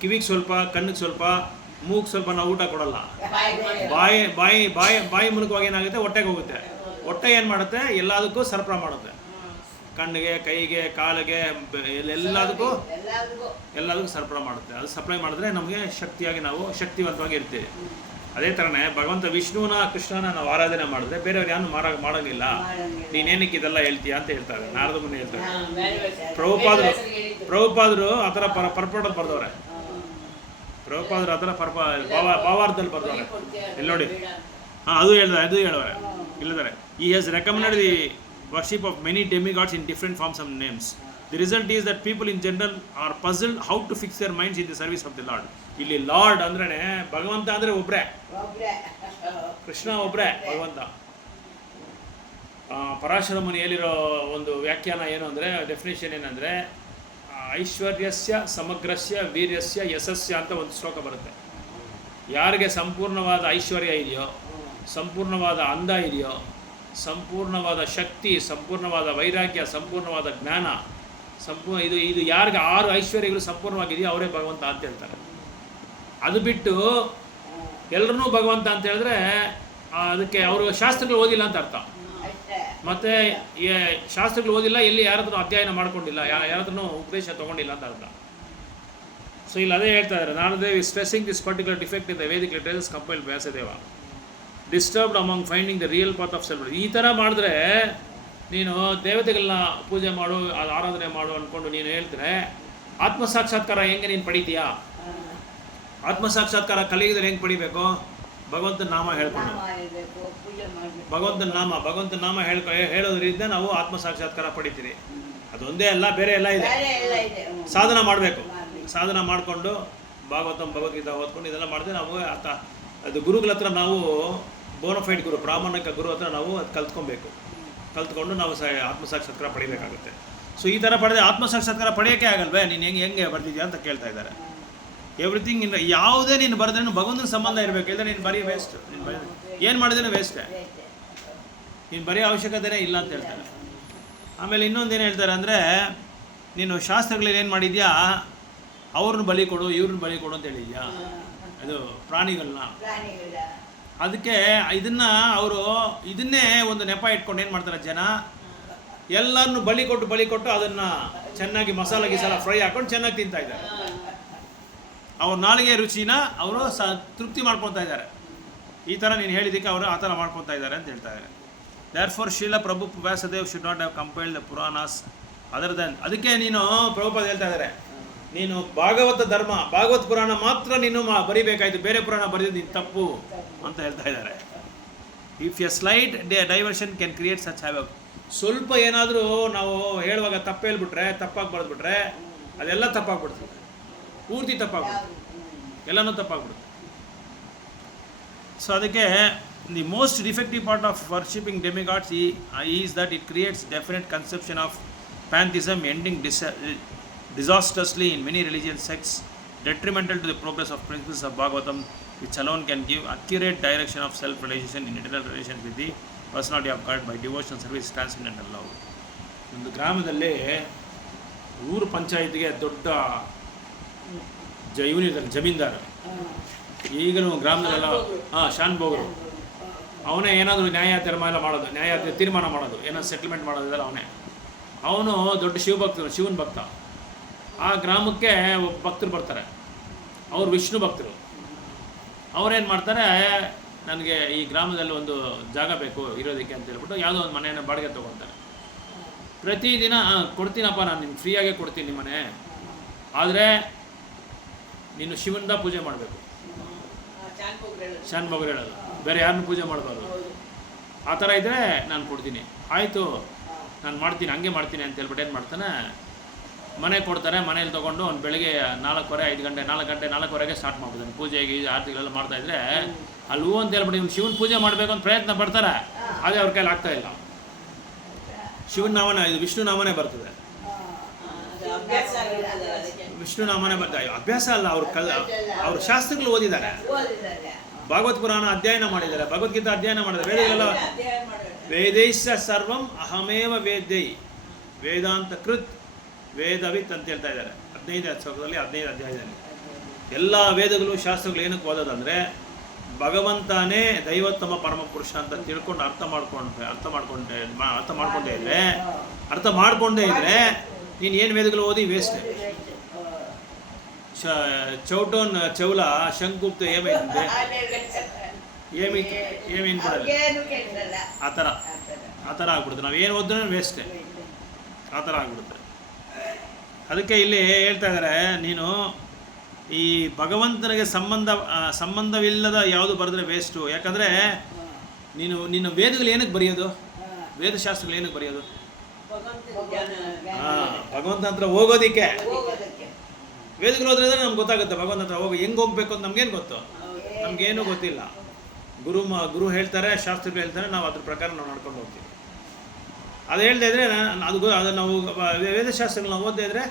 ಕಿವಿಗೆ ಸ್ವಲ್ಪ, ಕಣ್ಣಿಗೆ ಸ್ವಲ್ಪ, ಮೂಗ್ ಸ್ವಲ್ಪ ನಾವು ಊಟ ಕೊಡಲ್ಲ. ಬಾಯಿ ಮೂಲಕವಾಗಿ ಏನಾಗುತ್ತೆ, ಹೊಟ್ಟೆಗೆ ಹೋಗುತ್ತೆ. ಹೊಟ್ಟೆ ಏನು ಮಾಡುತ್ತೆ, ಎಲ್ಲದಕ್ಕೂ ಸರಫರಾ ಮಾಡುತ್ತೆ. ಕಣ್ಣಿಗೆ, ಕೈಗೆ, ಕಾಲಿಗೆ, ಎಲ್ಲದಕ್ಕೂ ಸರಫರಾ ಮಾಡುತ್ತೆ. ಅದು ಸಪ್ಲೈ ಮಾಡಿದ್ರೆ ನಮಗೆ ಶಕ್ತಿಯಾಗಿ ನಾವು ಶಕ್ತಿವಂತವಾಗಿ ಇರ್ತೀವಿ. ಅದೇ ಥರನೇ ಭಗವಂತ ವಿಷ್ಣುವನ, ಕೃಷ್ಣನ ನಾವು ಆರಾಧನೆ ಮಾಡಿದ್ರೆ ಬೇರೆಯವ್ರು ಯಾರು ಮಾಡೋಂಗಿಲ್ಲ. ನೀನೇನಕ್ಕೆ ಇದೆಲ್ಲ ಹೇಳ್ತೀಯ ಅಂತ ಹೇಳ್ತಾರೆ. ನಾರದ ಮುನಿ ಹೇಳ್ತಾರೆ. ಪ್ರಭುಪಾದರು ಆ ಥರ ಪರ್ಪಟಲ್ಲಿ ಬರ್ದವ್ರೆ. ಪ್ರಭುಪಾದರು ಆ ಥರ ಭಾವಾರ್ಥದಲ್ಲಿ ಬರ್ದವ್ರೆ. ಇಲ್ಲಿ ನೋಡಿ, ಅದು ಹೇಳವ್ರೆ ಇಲ್ಲದಾರೆ. ಈ has recommended the worship of many demigods in different forms and names. The result is that people in general are puzzled how to fix their minds in the service of the Lord. ಇಲ್ಲಿ lord ಅಂದ್ರೆ ಭಗವಂತ ಅಂದ್ರೆ ಒಬ್ರೇ, ಕೃಷ್ಣ ಒಬ್ರೇ ಭಗವಂತ. ಪರಾಶರ ಮುನಿ ಹೇಳಿರೋ ಒಂದು ವ್ಯಾಖ್ಯಾನ ಏನು ಅಂದರೆ, ಡೆಫಿನೇಷನ್ ಏನಂದರೆ, ಐಶ್ವರ್ಯಸ್ಯ ಸಮಗ್ರಸ್ಯ ವೀರ್ಯಸ್ಯ ಯಶಸ್ಯ ಅಂತ ಒಂದು ಶ್ಲೋಕ ಬರುತ್ತೆ. ಯಾರಿಗೆ ಸಂಪೂರ್ಣವಾದ ಐಶ್ವರ್ಯ ಇದೆಯೋ, ಸಂಪೂರ್ಣವಾದ ಅಂದ ಇದೆಯೋ, ಸಂಪೂರ್ಣವಾದ ಶಕ್ತಿ, ಸಂಪೂರ್ಣವಾದ ವೈರಾಗ್ಯ, ಸಂಪೂರ್ಣವಾದ ಜ್ಞಾನ, ಇದು ಯಾರಿಗೆ 6 ಐಶ್ವರ್ಯಗಳು ಸಂಪೂರ್ಣವಾಗಿದೆಯೋ ಅವರೇ ಭಗವಂತ ಅಂತ ಹೇಳ್ತಾರೆ. ಅದು ಬಿಟ್ಟು ಎಲ್ಲರನ್ನೂ ಭಗವಂತ ಅಂತ ಹೇಳಿದ್ರೆ ಅದಕ್ಕೆ ಅವರು ಶಾಸ್ತ್ರಗಳು ಓದಿಲ್ಲ ಅಂತ ಅರ್ಥ. ಮತ್ತು ಶಾಸ್ತ್ರಗಳು ಓದಿಲ್ಲ, ಎಲ್ಲಿ ಯಾರತ್ರ ಅಧ್ಯಯನ ಮಾಡ್ಕೊಂಡಿಲ್ಲ, ಯಾರತ್ರನೂ ಉಪದೇಶ ತೊಗೊಂಡಿಲ್ಲ ಅಂತ ಅರ್ಥ. ಸೊ ಇಲ್ಲಿ ಅದೇ ಹೇಳ್ತಾ ಇದ್ದಾರೆ. Naradev is stressing this particular defect in the Vedic literatures compiled by Vyasadeva. Disturbed among finding the real path of self. ಈ ಥರ ಮಾಡಿದ್ರೆ ನೀನು ದೇವತೆಗಳನ್ನ ಪೂಜೆ ಮಾಡು, ಅದು ಆರಾಧನೆ ಮಾಡು ಅಂದ್ಕೊಂಡು ನೀನು ಹೇಳ್ತಾರೆ, ಆತ್ಮಸಾಕ್ಷಾತ್ಕಾರ ಹೆಂಗೆ ನೀನು ಪಡಿತೀಯಾ? ಆತ್ಮಸಾಕ್ಷಾತ್ಕಾರ ಕಲಿಯುಗದಲ್ಲಿ ಹೆಂಗೆ ಪಡಿಬೇಕು? ಭಗವಂತನ ನಾಮ ಹೇಳ್ಕೊಂಡು, ಭಗವಂತನ ನಾಮ ಹೇಳೋದ್ರಿಂದ ನಾವು ಆತ್ಮಸಾಕ್ಷಾತ್ಕಾರ ಪಡಿತೀವಿ. ಅದೊಂದೇ ಅಲ್ಲ, ಬೇರೆ ಎಲ್ಲ ಇದೆ. ಸಾಧನ ಮಾಡಬೇಕು. ಸಾಧನ ಮಾಡಿಕೊಂಡು ಭಗವದ್ಗೀತಾ ಓದ್ಕೊಂಡು ಇದೆಲ್ಲ ಮಾಡಿದ್ರೆ ನಾವು ಅದು ಗುರುಗಳ ಹತ್ರ ನಾವು ಬೋನಫೈಡ್ ಗುರು, ಪ್ರಾಮಾಣಿಕ ಗುರು ಹತ್ರ ನಾವು ಅದು ಕಲ್ತ್ಕೊಂಡು ನಾವು ಆತ್ಮಸಾಕ್ಷಾತ್ಕಾರ ಪಡಿಬೇಕಾಗುತ್ತೆ. ಸೊ ಈ ಥರ ಪಡೆದ ಆತ್ಮಸಾಕ್ಷಾತ್ಕಾರ ಪಡೆಯೋಕ್ಕೆ ಆಗಲ್ವೇ? ನೀನು ಹೆಂಗೆ ಬರ್ತಿದ್ಯಾ ಅಂತ ಕೇಳ್ತಾ ಇದ್ದಾರೆ. ಎವ್ರಿಥಿಂಗ್ ಇನ್ ಯಾವುದೇ ನೀನು ಬರೆದ್ರೂ ಭಗವಂತನ ಸಂಬಂಧ ಇರಬೇಕು. ಇಲ್ಲದೆ ನೀನು ಬರೀ ವೇಸ್ಟ್. ನೀನು ಏನು ಮಾಡಿದ್ರೂ ವೇಸ್ಟೇ. ನೀನು ಬರೀ ಅವಶ್ಯಕತೆನೇ ಇಲ್ಲ ಅಂತ ಹೇಳ್ತಾರೆ. ಆಮೇಲೆ ಇನ್ನೊಂದೇನು ಹೇಳ್ತಾರೆ ಅಂದರೆ, ನೀನು ಶಾಸ್ತ್ರಗಳಲ್ಲಿ ಏನು ಮಾಡಿದ್ಯಾ, ಅವ್ರನ್ನ ಬಲಿ ಕೊಡು, ಇವ್ರನ್ನ ಬಲಿ ಕೊಡು ಅಂತ ಹೇಳಿದ್ಯಾ, ಅದು ಪ್ರಾಣಿಗಳನ್ನ. ಅದಕ್ಕೆ ಇದನ್ನೇ ಒಂದು ನೆಪ ಇಟ್ಕೊಂಡು ಏನು ಮಾಡ್ತಾರೆ ಜನ, ಎಲ್ಲರನ್ನು ಬಲಿ ಕೊಟ್ಟು ಅದನ್ನು ಚೆನ್ನಾಗಿ ಮಸಾಲ ಫ್ರೈ ಹಾಕೊಂಡು ಚೆನ್ನಾಗಿ ತಿಂತಾ ಇದ್ದಾರೆ. ಅವ್ರ ನಾಲಿಗೆ ರುಚಿನ ಅವರು ತೃಪ್ತಿ ಮಾಡ್ಕೊತಾ ಇದ್ದಾರೆ. ಈ ಥರ ನೀನು ಹೇಳಿದ್ದಕ್ಕೆ ಅವರು ಆ ಥರ ಮಾಡ್ಕೊತಾ ಇದ್ದಾರೆ ಅಂತ ಹೇಳ್ತಾ ಇದ್ದಾರೆ. Therefore Srila Prabhu Vyasadev should not have compiled the Puranas other than. ಅದಕ್ಕೆ ನೀನು ಪ್ರಭುಪಾದ ಹೇಳ್ತಾ ಇದ್ದಾರೆ, ನೀನು ಭಾಗವತ ಧರ್ಮ, ಭಾಗವತ್ ಪುರಾಣ ಮಾತ್ರ ನೀನು ಬರಿಬೇಕಾಯ್ತು, ಬೇರೆ ಪುರಾಣ ಬರೆದಿದ್ದು ನೀನು ತಪ್ಪು ಅಂತ ಹೇಳ್ತಾ ಇದ್ದಾರೆ. If a slight diversion can create such havoc. ಸ್ವಲ್ಪ ಏನಾದರೂ ನಾವು ಹೇಳುವಾಗ ತಪ್ಪು ಹೇಳ್ಬಿಟ್ರೆ, ತಪ್ಪಾಗಿ ಬರೆದ್ಬಿಟ್ರೆ ಅದೆಲ್ಲ ತಪ್ಪಾಗ್ಬಿಡ್ತದೆ, ಪೂರ್ತಿ ತಪ್ಪಾಗ್ಬಿಡುತ್ತೆ, ಎಲ್ಲನೂ ತಪ್ಪಾಗ್ಬಿಡುತ್ತೆ. ಸೊ ಅದಕ್ಕೆ the most defective part of worshipping demigods is that it creates definite conception of pantheism, ending disastrously in many religious sects, detrimental to the progress of principles of Bhagavatam, which alone can give accurate direction of self-realization in eternal relation with the personality of God by devotion, service, transcendental love. ಒಂದು ಗ್ರಾಮದಲ್ಲಿ ಊರು ಪಂಚಾಯತಿಗೆ ದೊಡ್ಡ ಇವನಿರ್ತಾನೆ ಜಮೀನ್ದಾರ, ಈಗಲೂ ಗ್ರಾಮದಲ್ಲೆಲ್ಲ ಶಾನ್ ಬೋಗರು, ಅವನೇ ಏನಾದರೂ ನ್ಯಾಯ ತೀರ್ಮಾನ ಮಾಡೋದು, ಏನಾದ್ರು ಸೆಟಲ್ಮೆಂಟ್ ಮಾಡೋದಿಲ್ಲ ಅವನೇ. ಅವನು ದೊಡ್ಡ ಶಿವನ ಭಕ್ತ. ಆ ಗ್ರಾಮಕ್ಕೆ ಒಬ್ಬ ಭಕ್ತರು ಬರ್ತಾರೆ, ಅವರು ವಿಷ್ಣು ಭಕ್ತರು. ಅವರೇನು ಮಾಡ್ತಾರೆ, ನನಗೆ ಈ ಗ್ರಾಮದಲ್ಲಿ ಒಂದು ಜಾಗ ಬೇಕು ಇರೋದಕ್ಕೆ ಅಂತ ಹೇಳ್ಬಿಟ್ಟು ಯಾವುದೋ ಒಂದು ಮನೆಯನ್ನು ಬಾಡಿಗೆ ತೊಗೊತಾರೆ. ಪ್ರತಿದಿನ ಕೊಡ್ತೀನಪ್ಪ, ನಾನು ನಿಮ್ಗೆ ಫ್ರೀಯಾಗೇ ಕೊಡ್ತೀನಿ ಮನೆ, ಆದರೆ ನೀನು ಶಿವನ ಪೂಜೆ ಮಾಡಬೇಕು. ಶಾನ್ ಬೊಗರು ಹೇಳೋದು, ಬೇರೆ ಯಾರನ್ನೂ ಪೂಜೆ ಮಾಡಬಾರ್ದು. ಆ ಥರ ಇದ್ದರೆ ನಾನು ಕೊಡ್ತೀನಿ. ಆಯಿತು, ನಾನು ಮಾಡ್ತೀನಿ, ಹಂಗೆ ಮಾಡ್ತೀನಿ ಅಂತ ಹೇಳ್ಬಿಟ್ಟು ಏನು ಮಾಡ್ತಾನೆ, ಮನೆ ಕೊಡ್ತಾರೆ. ಮನೇಲಿ ತೊಗೊಂಡು ಅವ್ನು ಬೆಳಗ್ಗೆ 4:30 ಸ್ಟಾರ್ಟ್ ಮಾಡ್ಬಿಡ್ತಾನೆ ಪೂಜೆಗೆ, ಆರತಿಗಳೆಲ್ಲ ಮಾಡ್ತಾಯಿದ್ರೆ ಅಲ್ಲಿ ಹೂ ಅಂತ ಹೇಳ್ಬಿಟ್ಟು ಇವ್ನು ಶಿವನ ಪೂಜೆ ಮಾಡಬೇಕು ಅಂತ ಪ್ರಯತ್ನ ಪಡ್ತಾರೆ, ಅದೇ ಅವ್ರ ಕೈಲಿ ಆಗ್ತಾ ಇಲ್ಲ. ಶಿವನ ನಾಮನೇ, ಇದು ವಿಷ್ಣು ನಾಮನೇ ಬರ್ತದೆ, ವಿಷ್ಣು ನಾಮನೇ ಬರ್ತದೆ. ಅಭ್ಯಾಸ ಅಲ್ಲ, ಅವ್ರ ಶಾಸ್ತ್ರಗಳು ಓದಿದ್ದಾರೆ, ಭಾಗವತ್ ಪುರಾಣ ಅಧ್ಯಯನ ಮಾಡಿದ್ದಾರೆ, ಭಗವದ್ಗೀತಾ ಅಧ್ಯಯನ ಮಾಡಿದ್ದಾರೆ, ವೇದಗಳೆಲ್ಲ ವೇದೈಶ್ಚ ಸರ್ವಂ ಅಹಮೇವ ವೇದ್ಯೈ ವೇದಾಂತ ಕೃತ್ ವೇದವಿತ್ ಅಂತ ಹೇಳ್ತಾ ಇದ್ದಾರೆ 15ನೇ ಶ್ಲೋಕದಲ್ಲಿ, 15ನೇ ಅಧ್ಯಾಯದಲ್ಲಿ. ಎಲ್ಲ ವೇದಗಳು ಶಾಸ್ತ್ರಗಳು ಏನಕ್ಕೆ ಓದೋದಂದರೆ ಭಗವಂತನೇ ದೈವೋತ್ತಮ ಪರಮ ಪುರುಷ ಅಂತ ತಿಳ್ಕೊಂಡು ಅರ್ಥ ಮಾಡ್ಕೊಂಡೇ ಇದ್ರೆ ನೀನು ಏನು ವೇದಗಳು ಓದಿ ವೇಸ್ಟೇ. ಚೌಟೋನ್ ಚೌಲ ಶಂಕುಪ್ತ ಏಮೈತೆ ಏಮೇನು ಕೊಡಲ್ಲ, ಆ ಥರ ಆಗ್ಬಿಡುತ್ತೆ. ನಾವು ಏನು ಓದಿದ್ರೆ ವೇಸ್ಟೇ, ಆ ಥರ ಆಗ್ಬಿಡುತ್ತೆ. ಅದಕ್ಕೆ ಇಲ್ಲಿ ಹೇಳ್ತಾ ಇದ್ದಾರೆ, ನೀನು ಈ ಭಗವಂತನಿಗೆ ಸಂಬಂಧವಿಲ್ಲದ ಯಾವುದು ಬರೆದ್ರೆ ವೇಸ್ಟು. ಯಾಕಂದರೆ ನಿನ್ನ ವೇದಗಳು ಏನಕ್ಕೆ ಬರೆಯೋದು, ವೇದಶಾಸ್ತ್ರಗಳು ಏನಕ್ಕೆ ಬರೆಯೋದು? ಭಗವಂತ ಹತ್ರ ಹೋಗೋದಿಕ್ಕೆ. ವೇದಗಳು ಓದಿದ್ರೆ ನಮ್ಗೆ ಗೊತ್ತಾಗುತ್ತೆ ಭಗವಂತ ಹತ್ರ ಹೆಂಗೆ ಹೋಗ್ಬೇಕು ಅಂತ. ನಮ್ಗೇನು ಗೊತ್ತು? ನಮಗೇನೂ ಗೊತ್ತಿಲ್ಲ. ಗುರು ಹೇಳ್ತಾರೆ, ಶಾಸ್ತ್ರಗಳು ಹೇಳ್ತಾರೆ, ನಾವು ಅದ್ರ ಪ್ರಕಾರ ನಾವು ನಡ್ಕೊಂಡು ಹೋಗ್ತೀವಿ. ಅದು ಹೇಳ್ತಾ ಇದ್ರೆ ಅದು ನಾವು ವೇದಶಾಸ್ತ್ರಗಳನ್ನ ಓದ್ತಾ ಇದ್ರೆ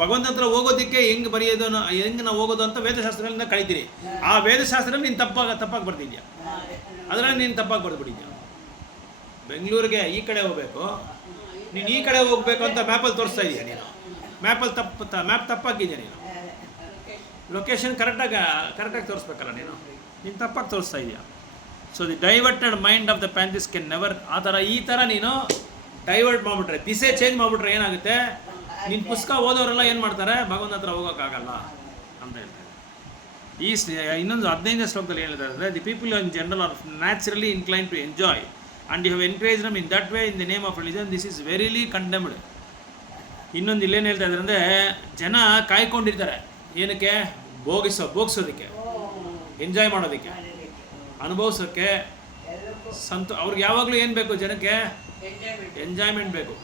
ಭಗವಂತ ಹತ್ರ ಹೋಗೋದಕ್ಕೆ ಹೆಂಗೆ ಬರೆಯೋದು, ಹೆಂಗೆ ನಾವು ಹೋಗೋದು ಅಂತ ವೇದಶಾಸ್ತ್ರಗಳಿಂದ ಕಳಿತೀರಿ. ಆ ವೇದಶಾಸ್ತ್ರದಲ್ಲಿ ನೀನು ತಪ್ಪಾಗಿ ಬರ್ತಿದ್ಯಾ, ಅದರಲ್ಲಿ ನೀನು ತಪ್ಪಾಗಿ ಬರೆದ್ಬಿಟ್ಟಿದ್ಯಾ. ಬೆಂಗಳೂರಿಗೆ ಈ ಕಡೆ ಹೋಗ್ಬೇಕು, ನೀನು ಈ ಕಡೆ ಹೋಗ್ಬೇಕು ಅಂತ ಮ್ಯಾಪಲ್ಲಿ ತೋರಿಸ್ತಾ ಇದೆಯಾ. ನೀನು ಮ್ಯಾಪ್ ತಪ್ಪಾಗಿದೆಯಾ. ನೀನು ಲೊಕೇಶನ್ ಕರೆಕ್ಟಾಗಿ ತೋರಿಸ್ಬೇಕಲ್ಲ, ನೀನು ತಪ್ಪಾಗಿ ತೋರಿಸ್ತಾ ಇದೆಯಾ. So the diverted mind of the pantheist can never, ಈ ಥರ ನೀನು ಡೈವರ್ಟ್ ಮಾಡಿಬಿಟ್ರೆ, ದಿಸೆ ಚೇಂಜ್ ಮಾಡಿಬಿಟ್ರೆ ಏನಾಗುತ್ತೆ, ನಿನ್ನ ಪುಸ್ತಕ ಓದೋರೆಲ್ಲ ಏನು ಮಾಡ್ತಾರೆ, ಭಗವಂತ ಹತ್ರ ಹೋಗೋಕ್ಕಾಗಲ್ಲ ಅಂತ ಹೇಳ್ತಾರೆ. ಇನ್ನೊಂದು 15ನೇ ಶ್ಲೋಕದಲ್ಲಿ ಏನು ಹೇಳ್ತಾರೆ ಅಂದರೆ, the people in general are naturally incline to enjoy and you have encourage them in that way in the name of religion, this is verily condemned. ಇನ್ನೊಂದು ಇಲ್ಲೇನು ಹೇಳ್ತಾ ಇದ್ದಾರೆ ಅಂದರೆ, ಜನ ಕಾಯ್ಕೊಂಡಿರ್ತಾರೆ ಏನಕ್ಕೆ, ಭೋಗಿಸೋದಕ್ಕೆ, ಎಂಜಾಯ್ ಮಾಡೋದಕ್ಕೆ, ಅನುಭವಿಸೋಕ್ಕೆ, ಅವ್ರಿಗೆ ಯಾವಾಗಲೂ ಏನು ಬೇಕು, ಜನಕ್ಕೆ ಎಂಜಾಯ್ಮೆಂಟ್ ಬೇಕು,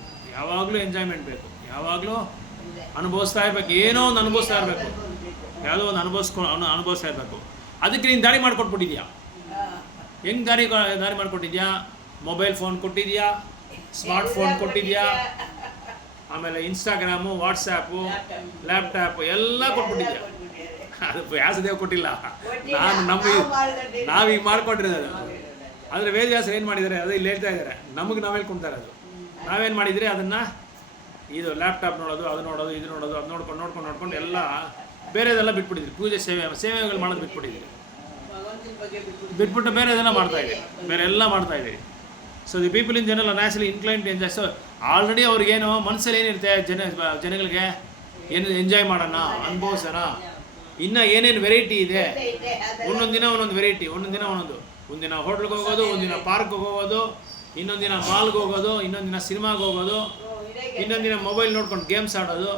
ಯಾವಾಗಲೂ ಅನುಭವಿಸ್ತಾ ಇರಬೇಕು, ಏನೋ ಒಂದು ಅನುಭವಿಸ್ತಾ ಇರಬೇಕು, ಯಾವುದೋ ಒಂದು ಅನುಭವಿಸ್ತಾ ಇರಬೇಕು. ಅದಕ್ಕೆ ನೀನು ದಾರಿ ಮಾಡಿಕೊಟ್ಬಿಟ್ಟಿದ್ಯಾ. ಹೆಂಗೆ ದಾರಿ ಮಾಡಿಕೊಟ್ಟಿದ್ಯಾ? ಮೊಬೈಲ್ ಫೋನ್ ಕೊಟ್ಟಿದ್ಯಾ, ಸ್ಮಾರ್ಟ್ ಫೋನ್ ಕೊಟ್ಟಿದ್ಯಾ, ಆಮೇಲೆ ಇನ್ಸ್ಟಾಗ್ರಾಮು, ವಾಟ್ಸಾಪು, ಲ್ಯಾಪ್ಟಾಪು ಎಲ್ಲ ಕೊಟ್ಬಿಟ್ಟಿದ್ಯಾ. ಅದು ವ್ಯಾಸದೇವ್ ಕೊಟ್ಟಿಲ್ಲ, ನಾವೀಗ ಮಾಡ್ಕೊಂಡಿರೋದು. ಆದರೆ ವೇದವ್ಯಾಸರು ಏನು ಮಾಡಿದ್ದಾರೆ, ಅದು ಇಲ್ಲಿ ಹೇಳ್ತಾ ಇದ್ದಾರೆ, ನಮಗೆ ನಾವು ಹೇಳ್ಕೊತಾರೆ. ಅದು ನಾವೇನು ಮಾಡಿದರೆ ಅದನ್ನು, ಇದು ಲ್ಯಾಪ್ಟಾಪ್ ನೋಡೋದು, ಅದು ನೋಡೋದು, ಇದು ನೋಡೋದು, ಅದು ನೋಡ್ಕೊಂಡು ಎಲ್ಲ ಬೇರೆದೆಲ್ಲ ಬಿಟ್ಬಿಟ್ಟಿದ್ರಿ. ಪೂಜೆ ಸೇವೆಗಳು ಮಾಡೋದು ಬಿಟ್ಬಿಟ್ಟು ಬೇರೆದೆಲ್ಲ ಮಾಡ್ತಾಯಿದ್ದೀರಿ, ಮಾಡ್ತಾಯಿದ್ದೀರಿ. So the people in general naturally incline to enjoy. So already ಅವ್ರಿಗೇನು ಮನಸ್ಸಲ್ಲಿ ಏನಿರುತ್ತೆ, ಜನಗಳಿಗೆ ಏನು ಎಂಜಾಯ್ ಮಾಡೋಣ, ಅನುಭವಿಸೋಣ, ಇನ್ನು ಏನೇನು ವೆರೈಟಿ ಇದೆ, ಒಂದೊಂದು ದಿನ ವೆರೈಟಿ, ಒಂದಿನ ಹೋಟ್ಲಿಗೆ ಹೋಗೋದು, ಒಂದಿನ ಪಾರ್ಕ್ಗೆ ಹೋಗೋದು, ಇನ್ನೊಂದು ದಿನ ಮಾಲ್ಗೆ ಹೋಗೋದು, ಇನ್ನೊಂದು ದಿನ ಸಿನಿಮಾಗೆ ಹೋಗೋದು, ಇನ್ನೊಂದು ದಿನ ಮೊಬೈಲ್ ನೋಡ್ಕೊಂಡು ಗೇಮ್ಸ್ ಆಡೋದು,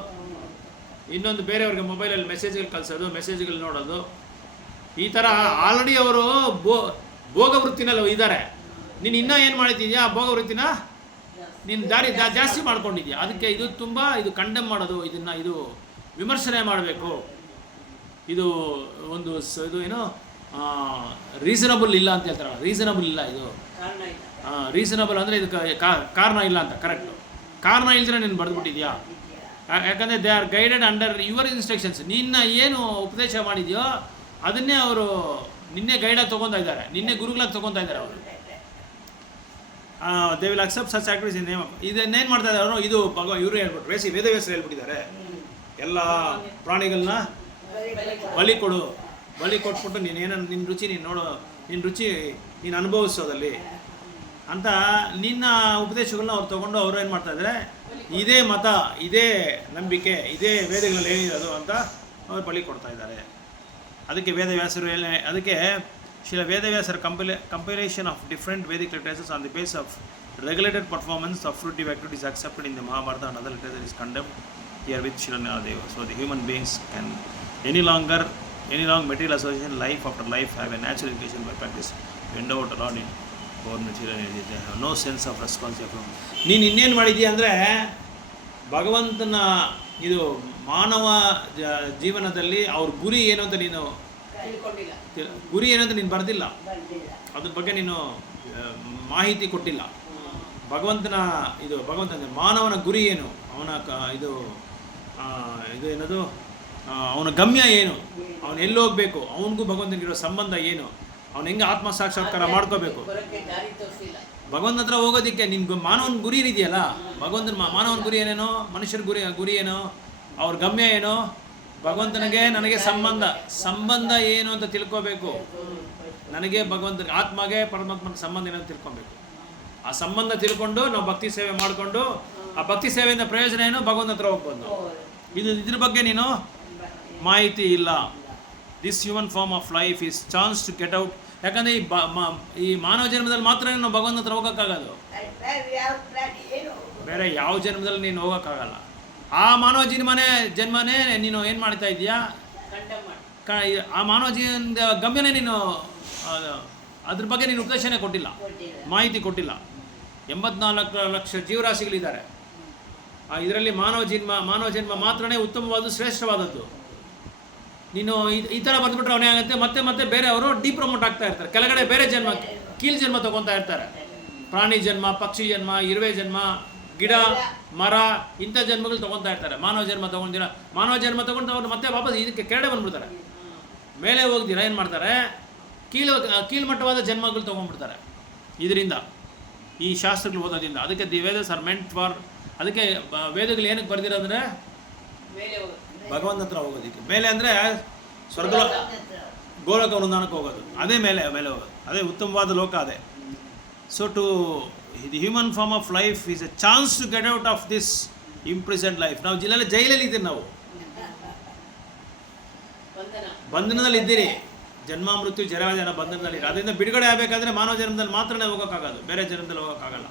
ಇನ್ನೊಂದು ಬೇರೆಯವ್ರಿಗೆ ಮೊಬೈಲಲ್ಲಿ ಮೆಸೇಜ್ಗಳು ಕಳಿಸೋದು, ಮೆಸೇಜ್ಗಳು ನೋಡೋದು. ಈ ಥರ ಆಲ್ರೆಡಿ ಅವರು ಭೋಗ ವೃತ್ತಿನಲ್ಲಿ ಇದ್ದಾರೆ. ನೀನು ಇನ್ನೂ ಏನು ಮಾಡಿದ್ದೀಯಾ? ಭೋಗ ವೃತ್ತಿನ ನೀನು ದಾರಿ ಜಾಸ್ತಿ ಮಾಡ್ಕೊಂಡಿದ್ಯಾ. ಅದಕ್ಕೆ ಇದು ತುಂಬ ಇದು ಕಂಡೆಮ್ ಮಾಡೋದು, ಇದು ವಿಮರ್ಶನೆ ಮಾಡಬೇಕು. ಇದು ಒಂದು ಇದು ಏನು ರೀಸನಬಲ್ ಇಲ್ಲ ಅಂತ ಹೇಳ್ತಾರಲ್ಲ, ರೀಸನಬಲ್ ಇಲ್ಲ ಇದು. ರೀಸನಬಲ್ ಅಂದರೆ ಇದಕ್ಕೆ ಕಾರಣ ಇಲ್ಲ ಅಂತ. ಕರೆಕ್ಟು, ಕಾರಣ ಇಲ್ಲದ್ರೆ ನೀನು ಬರೆದ್ಬಿಟ್ಟಿದ್ಯಾ. ಯಾಕಂದರೆ they are guided under your instructions. ನಿನ್ನ ಏನು ಉಪದೇಶ ಮಾಡಿದೆಯೋ ಅದನ್ನೇ ಅವರು ನಿನ್ನೆ ಗೈಡಾಗಿ ತೊಗೊತಾ ಇದ್ದಾರೆ, ನಿನ್ನೆ ಗುರುಗಳಾಗಿ ತೊಗೊತಾ ಇದ್ದಾರೆ ಅವರು. They will accept such activities in name of. ಇದನ್ನೇನು ಮಾಡ್ತಾ ಇದ್ದಾರೆ ಅವರು? ಇದು ಇವರು ಹೇಳ್ಬಿಟ್ಟು ವೇದವ್ಯಾಸರು ಹೇಳ್ಬಿಟ್ಟಿದ್ದಾರೆ, ಎಲ್ಲ ಪ್ರಾಣಿಗಳನ್ನ ಬಲಿ ಕೊಟ್ಬಿಟ್ಟು ನಿನ್ನ ರುಚಿ ನೀನು ನೋಡು, ನಿನ್ನ ರುಚಿ ನೀನು ಅನುಭವಿಸೋದಲ್ಲಿ ಅಂತ ನಿನ್ನ ಉಪದೇಶಗಳನ್ನ ಅವ್ರು ತೊಗೊಂಡು ಅವರು ಏನು ಮಾಡ್ತಾಯಿದ್ದಾರೆ, ಇದೇ ಮತ, ಇದೇ ನಂಬಿಕೆ, ಇದೇ ವೇದಗಳಲ್ಲಿ ಏನಿರೋದು ಅಂತ ಅವ್ರು ಬಲಿ ಕೊಡ್ತಾ ಇದ್ದಾರೆ. ಅದಕ್ಕೆ ವೇದವ್ಯಾಸರು ಅದಕ್ಕೆ ಶಿಲ ವೇದವ್ಯಾಸರ compilation of different Vedic literatures on the base of regulated performance of fruitive activities accepted in the Mahabharata and other literature is condemned here with Shilanadeva. So the human beings can any long material association, life after life, have a natural inclination by practice to endeavor to learn in born material energy. They have no sense of responsibility. ನೀನು ಇನ್ನೇನು ಮಾಡಿದ್ದೀಯ ಅಂದರೆ ಭಗವಂತನ ಇದು ಮಾನವ ಜೀವನದಲ್ಲಿ ಅವ್ರ ಗುರಿ ಏನು ಅಂತ ನೀನು ಗುರಿ ಏನು ಅಂತ ನೀನು ಬರೆದಿಲ್ಲ, ಅದ್ರ ಬಗ್ಗೆ ನೀನು ಮಾಹಿತಿ ಕೊಟ್ಟಿಲ್ಲ. ಭಗವಂತನ ಮಾನವನ ಗುರಿ ಏನು, ಅವನ ಇದು ಏನದು, ಅವನ ಗಮ್ಯ ಏನು, ಅವನು ಎಲ್ಲಿ ಹೋಗಬೇಕು, ಅವನಿಗೂ ಭಗವಂತನಿಗಿರೋ ಸಂಬಂಧ ಏನು, ಅವನು ಹೆಂಗೆ ಆತ್ಮ ಸಾಕ್ಷಾತ್ಕಾರ ಮಾಡ್ಕೋಬೇಕು. ಭಗವಂತನ ಹತ್ರ ಹೋಗೋದಕ್ಕೆ ನಿನ್ಗೆ ಮಾನವನ ಗುರಿ ಇದೆಯಲ್ಲ, ಮಾನವನ ಗುರಿ ಏನೇನೋ, ಮನುಷ್ಯರ ಗುರಿ ಏನೋ, ಅವ್ರ ಗಮ್ಯ ಏನೋ, ಭಗವಂತನಿಗೆ ನನಗೆ ಸಂಬಂಧ ಏನು ಅಂತ ತಿಳ್ಕೋಬೇಕು. ನನಗೆ ಭಗವಂತನಿಗೆ ಆತ್ಮಗೆ ಪರಮಾತ್ಮನಿಗೆ ಸಂಬಂಧ ಏನೋ ಅಂತ ತಿಳ್ಕೊಬೇಕು. ಆ ಸಂಬಂಧ ತಿಳ್ಕೊಂಡು ನಾವು ಭಕ್ತಿ ಸೇವೆ ಮಾಡಿಕೊಂಡು ಆ ಭಕ್ತಿ ಸೇವೆಯಿಂದ ಪ್ರಯೋಜನ ಏನು, ಭಗವಂತನ ಹತ್ರ ಹೋಗ್ಬೋದು. ಇದ್ರ ಬಗ್ಗೆ ನೀನು ಮಾಹಿತಿ ಇಲ್ಲ. This human form of life is chance to get out. ಯಾಕಂದರೆ ಈ ಮಾನವ ಜನ್ಮದಲ್ಲಿ ಮಾತ್ರ ನಾವು ಭಗವಂತನ ಹತ್ರ ಹೋಗೋಕ್ಕಾಗೋದು, ಬೇರೆ ಯಾವ ಜನ್ಮದಲ್ಲಿ ನೀನು ಹೋಗೋಕ್ಕಾಗಲ್ಲ. ಆ ಮಾನವ ಜನ್ಮನೇ ನೀನು ಏನು ಮಾಡ್ತಾ ಇದೀಯಾ, ಆ ಮಾನವ ಜೀವನದ ಗಮ್ಯನೇ ನೀನು ಅದ್ರ ಬಗ್ಗೆ ನೀನು ಉಪದೇಶನೇ ಕೊಟ್ಟಿಲ್ಲ, ಮಾಹಿತಿ ಕೊಟ್ಟಿಲ್ಲ. 84 ಲಕ್ಷ ಜೀವರಾಶಿಗಳಿದ್ದಾರೆ. ಇದರಲ್ಲಿ ಮಾನವ ಜನ್ಮ ಮಾತ್ರನೇ ಉತ್ತಮವಾದ ಶ್ರೇಷ್ಠವಾದದ್ದು. ನೀನು ಈ ಥರ ಬರೆದ್ಬಿಟ್ರೆ ಅವನೇ ಆಗುತ್ತೆ. ಮತ್ತೆ ಬೇರೆ ಅವರು ಡಿಪ್ರಮೋಟ್ ಆಗ್ತಾ ಇರ್ತಾರೆ, ಕೆಳಗಡೆ ಬೇರೆ ಜನ್ಮ, ಕೀಳು ಜನ್ಮ ತೊಗೊತಾ ಇರ್ತಾರೆ. ಪ್ರಾಣಿ ಜನ್ಮ, ಪಕ್ಷಿ ಜನ್ಮ, ಇರುವೆ ಜನ್ಮ, ಗಿಡ ಮರ, ಇಂಥ ಜನ್ಮಗಳು ತೊಗೊತಾ ಇರ್ತಾರೆ. ಮಾನವ ಜನ್ಮ ತೊಗೊಂಡು ಅವ್ರು ಮತ್ತೆ ವಾಪಸ್ ಇದಕ್ಕೆ ಕೆಳಗಡೆ ಬಂದ್ಬಿಡ್ತಾರೆ. ಮೇಲೆ ಹೋಗ್ದಿರ ಏನು ಮಾಡ್ತಾರೆ, ಕೀಳ್ಮಟ್ಟವಾದ ಜನ್ಮಗಳು ತೊಗೊಂಡ್ಬಿಡ್ತಾರೆ ಇದರಿಂದ, ಈ ಶಾಸ್ತ್ರಗಳು ಓದೋದ್ರಿಂದ. ಅದಕ್ಕೆ the Vedas R meant for, ಅದಕ್ಕೆ ವೇದಗಳು ಏನಕ್ಕೆ ಬರೆದಿರೋದ್ರೆ ಭಗವಂತನ ಹತ್ರ ಹೋಗೋದಕ್ಕೆ. ಮೇಲೆ ಅಂದರೆ ಸ್ವರ್ಗ ಗೋಲಕ ವೃಂದಾವನಕ್ಕೆ ಹೋಗೋದು, ಅದೇ ಮೇಲೆ ಹೋಗೋದು, ಅದೇ ಉತ್ತಮವಾದ ಲೋಕ ಅದೇ. So to the human form of life is a chance to get out of this imprisoned life. ನಾವು ಜೈಲಲ್ಲಿ ಇದ್ದೀರಿ, ನಾವು ಬಂಧನದಲ್ಲಿ ಇದ್ದೀರಿ, ಜನ್ಮ ಮೃತ್ಯು ಜನ ಬಂಧನದಲ್ಲಿ. ಅದರಿಂದ ಬಿಡುಗಡೆ ಆಗಬೇಕಾದ್ರೆ ಮಾನವ ಜನ್ಮದಲ್ಲಿ ಮಾತ್ರನೇ ಹೋಗೋಕ್ಕಾಗೋದು, ಬೇರೆ ಜನ್ಮದಲ್ಲಿ ಹೋಗೋಕ್ಕಾಗಲ್ಲ.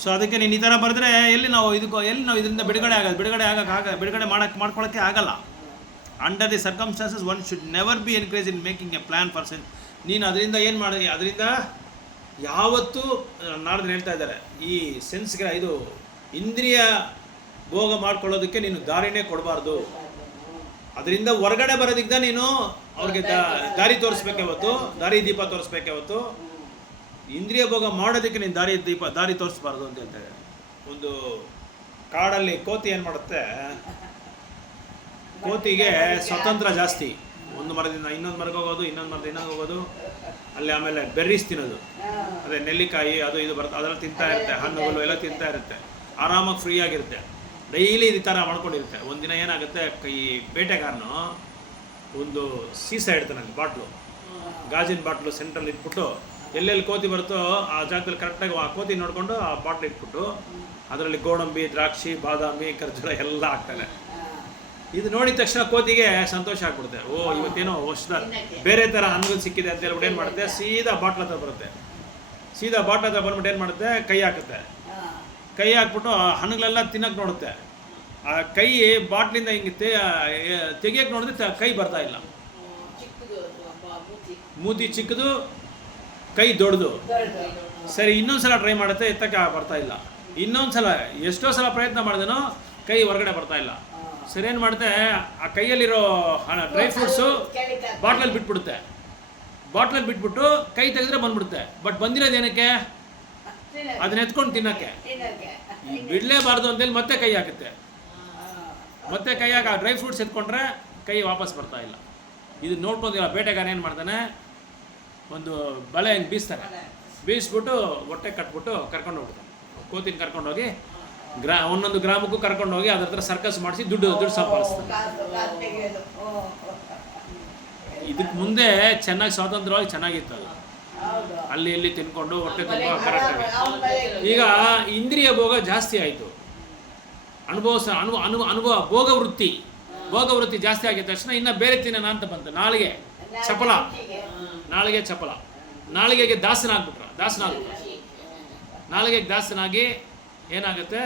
ಸೊ ಅದಕ್ಕೆ ನೀನು ಈ ಥರ ಬರೆದ್ರೆ ಎಲ್ಲಿ ನಾವು ಇದರಿಂದ ಬಿಡುಗಡೆ ಮಾಡ್ಕೊಳ್ಳೋಕ್ಕೆ ಆಗಲ್ಲ. Under the circumstances one should never be encourage in making A plan for sense. ನೀನು ಅದರಿಂದ ಏನು ಮಾಡಿ, ಅದರಿಂದ ಯಾವತ್ತೂ ನಾಡ್ದು ಹೇಳ್ತಾ ಇದ್ದಾರೆ, ಈ ಸೆನ್ಸ್ಗೆ ಇದು ಇಂದ್ರಿಯ ಭೋಗ ಮಾಡ್ಕೊಳ್ಳೋದಕ್ಕೆ ನೀನು ದಾರಿನೇ ಕೊಡಬಾರ್ದು. ಅದರಿಂದ ಹೊರಗಡೆ ಬರೋದಿದ್ದ ನೀನು ಅವ್ರಿಗೆ ದಾರಿ ತೋರಿಸ್ಬೇಕೆ ಹೊತ್ತು, ದಾರಿ ದೀಪ ತೋರಿಸ್ಬೇಕೆ ಹೊತ್ತು ಇಂದ್ರಿಯ ಭೋಗ ಮಾಡೋದಕ್ಕೆ ನೀನು ದಾರಿ ತೋರಿಸ್ಬಾರ್ದು ಅಂತ ಹೇಳ್ತಾರೆ. ಒಂದು ಕಾಡಲ್ಲಿ ಕೋತಿ ಏನು ಮಾಡುತ್ತೆ, ಕೋತಿಗೆ ಸ್ವತಂತ್ರ ಜಾಸ್ತಿ. ಒಂದು ಮರದಿಂದ ಇನ್ನೊಂದು ಮರಕ್ಕೆ ಹೋಗೋದು, ಇನ್ನೊಂದು ಮರದಿಂದ ಇನ್ನೊಂದು ಹೋಗೋದು, ಅಲ್ಲಿ ಆಮೇಲೆ ಬೆರ್ರೀಸ್ ತಿನ್ನೋದು, ಅದೇ ನೆಲ್ಲಿಕಾಯಿ ಅದು ಇದು ಬರುತ್ತೆ, ಅದೆಲ್ಲ ತಿಂತಾ ಇರುತ್ತೆ, ಹಣ್ಣುಗಳು ಎಲ್ಲ ತಿಂತಾ ಇರುತ್ತೆ, ಆರಾಮಾಗಿ ಫ್ರೀ ಆಗಿರುತ್ತೆ. ಡೈಲಿ ಈ ಥರ ಮಾಡ್ಕೊಂಡಿರುತ್ತೆ. ಒಂದಿನ ಏನಾಗುತ್ತೆ, ಈ ಬೇಟೆಗಾರನು ಒಂದು ಸೀಸಾ ಇಡ್ತಾನೆ, ಬಾಟ್ಲು, ಗಾಜಿನ ಬಾಟ್ಲು ಸೆಂಟ್ರಲ್ಲಿ ಇಟ್ಬಿಟ್ಟು ಎಲ್ಲೆಲ್ಲಿ ಕೋತಿ ಬರುತ್ತೋ ಆ ಜಾಗದಲ್ಲಿ ಕರೆಕ್ಟಾಗಿ ಆ ಕೋತಿ ನೋಡಿಕೊಂಡು ಆ ಬಾಟ್ಲು ಇಟ್ಬಿಟ್ಟು ಅದರಲ್ಲಿ ಗೋಡಂಬಿ, ದ್ರಾಕ್ಷಿ, ಬಾದಾಮಿ, ಖರ್ಜೂರ ಎಲ್ಲ ಹಾಕ್ತಾನೆ. ಇದು ನೋಡಿದ ತಕ್ಷಣ ಕೋತಿಗೆ ಸಂತೋಷ ಆಗ್ಬಿಡುತ್ತೆ. ಇವತ್ತೇನೋ ಹೊಸದ ಬೇರೆ ಥರ ಹಣ್ಣುಗಳು ಸಿಕ್ಕಿದೆ ಅಂತ ಹೇಳ್ಬಿಟ್ಟು ಏನು ಮಾಡುತ್ತೆ, ಸೀದಾ ಬಾಟ್ಲ ಹತ್ರ ಬರುತ್ತೆ. ಸೀದಾ ಬಾಟ್ಲ ಹತ್ರ ಬಂದ್ಬಿಟ್ಟು ಏನು ಮಾಡುತ್ತೆ, ಕೈ ಹಾಕುತ್ತೆ. ಕೈ ಹಾಕ್ಬಿಟ್ಟು ಹಣ್ಣುಗಳೆಲ್ಲ ತಿನ್ನಕ್ಕೆ ನೋಡುತ್ತೆ. ಆ ಕೈ ಬಾಟ್ಲಿಂದ ಹಿಂಗೆ ತೆಗಿಯಕ್ಕೆ ನೋಡಿದ್ರೆ ಕೈ ಬರ್ತಾ ಇಲ್ಲ. ಚಿಕ್ಕದು ಮೂತಿ ಮೂತಿ ಚಿಕ್ಕದು, ಕೈ ದೊಡ್ಡದು. ಸರಿ, ಇನ್ನೊಂದ್ಸಲ ಟ್ರೈ ಮಾಡುತ್ತೆ, ಎತ್ತಕ್ಕೆ ಬರ್ತಾ ಇಲ್ಲ. ಇನ್ನೊಂದ್ಸಲ ಎಷ್ಟೋ ಸಲ ಪ್ರಯತ್ನ ಮಾಡಿದನೋ ಕೈ ಹೊರಗಡೆ ಬರ್ತಾ ಇಲ್ಲ. ಸರಿ, ಏನು ಮಾಡುತ್ತೆ, ಆ ಕೈಯಲ್ಲಿರೋ ಡ್ರೈ ಫ್ರೂಟ್ಸು ಬಾಟ್ಲಲ್ಲಿ ಬಿಟ್ಬಿಡುತ್ತೆ. ಬಾಟ್ಲಲ್ಲಿ ಬಿಟ್ಬಿಟ್ಟು ಕೈ ತೆಗೆದ್ರೆ ಬಂದ್ಬಿಡುತ್ತೆ. ಬಟ್ ಬಂದಿರೋದು ಏನಕ್ಕೆ? ಅದನ್ನ ಎತ್ಕೊಂಡು ತಿನ್ನಕ್ಕೆ. ಬಿಡಲೇಬಾರ್ದು ಅಂತೇಳಿ ಮತ್ತೆ ಕೈ ಹಾಕುತ್ತೆ. ಮತ್ತೆ ಕೈ ಹಾಕಿ ಆ ಡ್ರೈ ಫ್ರೂಟ್ಸ್ ಎತ್ಕೊಂಡ್ರೆ ಕೈ ವಾಪಸ್ ಬರ್ತಾ ಇಲ್ಲ. ಇದು ನೋಡ್ಕೊಂಡಿಲ್ಲ ಬೇಟೆಗಾರ ಏನು ಮಾಡ್ತಾನೆ, ಒಂದು ಬಲೆ ಹಿಂಗೆ ಬೀಸ್ತಾರೆ, ಬೀಸ್ಬಿಟ್ಟು ಹೊಟ್ಟೆ ಕಟ್ಬಿಟ್ಟು ಕರ್ಕೊಂಡು ಹೋಗ್ಬಿಡ್ತಾನೆ. ಕೋತಿನ ಕರ್ಕೊಂಡೋಗಿ ಒಂದೊಂದು ಗ್ರಾಮಕ್ಕೂ ಕರ್ಕೊಂಡೋಗಿ ಅದ್ರ ಹತ್ರ ಸರ್ಕಸ್ ಮಾಡಿಸಿ ದುಡ್ಡು ಸಂಪಾದಿಸ್ತಾನೆ. ಇದಕ್ಕೆ ಮುಂದೆ ಚೆನ್ನಾಗಿ ಸ್ವಾತಂತ್ರ್ಯವಾಗಿ ಚೆನ್ನಾಗಿತ್ತು ಅದು. ಅಲ್ಲಿ ಇಲ್ಲಿ ತಿನ್ಕೊಂಡು ಹೊಟ್ಟೆ ತುಂಬ ಕರೆಕ್ಟಾಗಿ. ಈಗ ಇಂದ್ರಿಯ ಭೋಗ ಜಾಸ್ತಿ ಆಯಿತು, ಅನುಭವ ಭೋಗ ವೃತ್ತಿ ಜಾಸ್ತಿ ಆಗಿದ ತಕ್ಷಣ ಇನ್ನು ಬೇರೆ ತಿನ್ನೋಣ ಅಂತ ಬಂತು. ನಾಳೆಗೆ ಚಪಲ, ನಾಳೆಗೆ ದಾಸನಾಗ್ಬಿಟ್ರ. ನಾಳೆಗೆ ದಾಸನಾಗಿ ಏನಾಗುತ್ತೆ,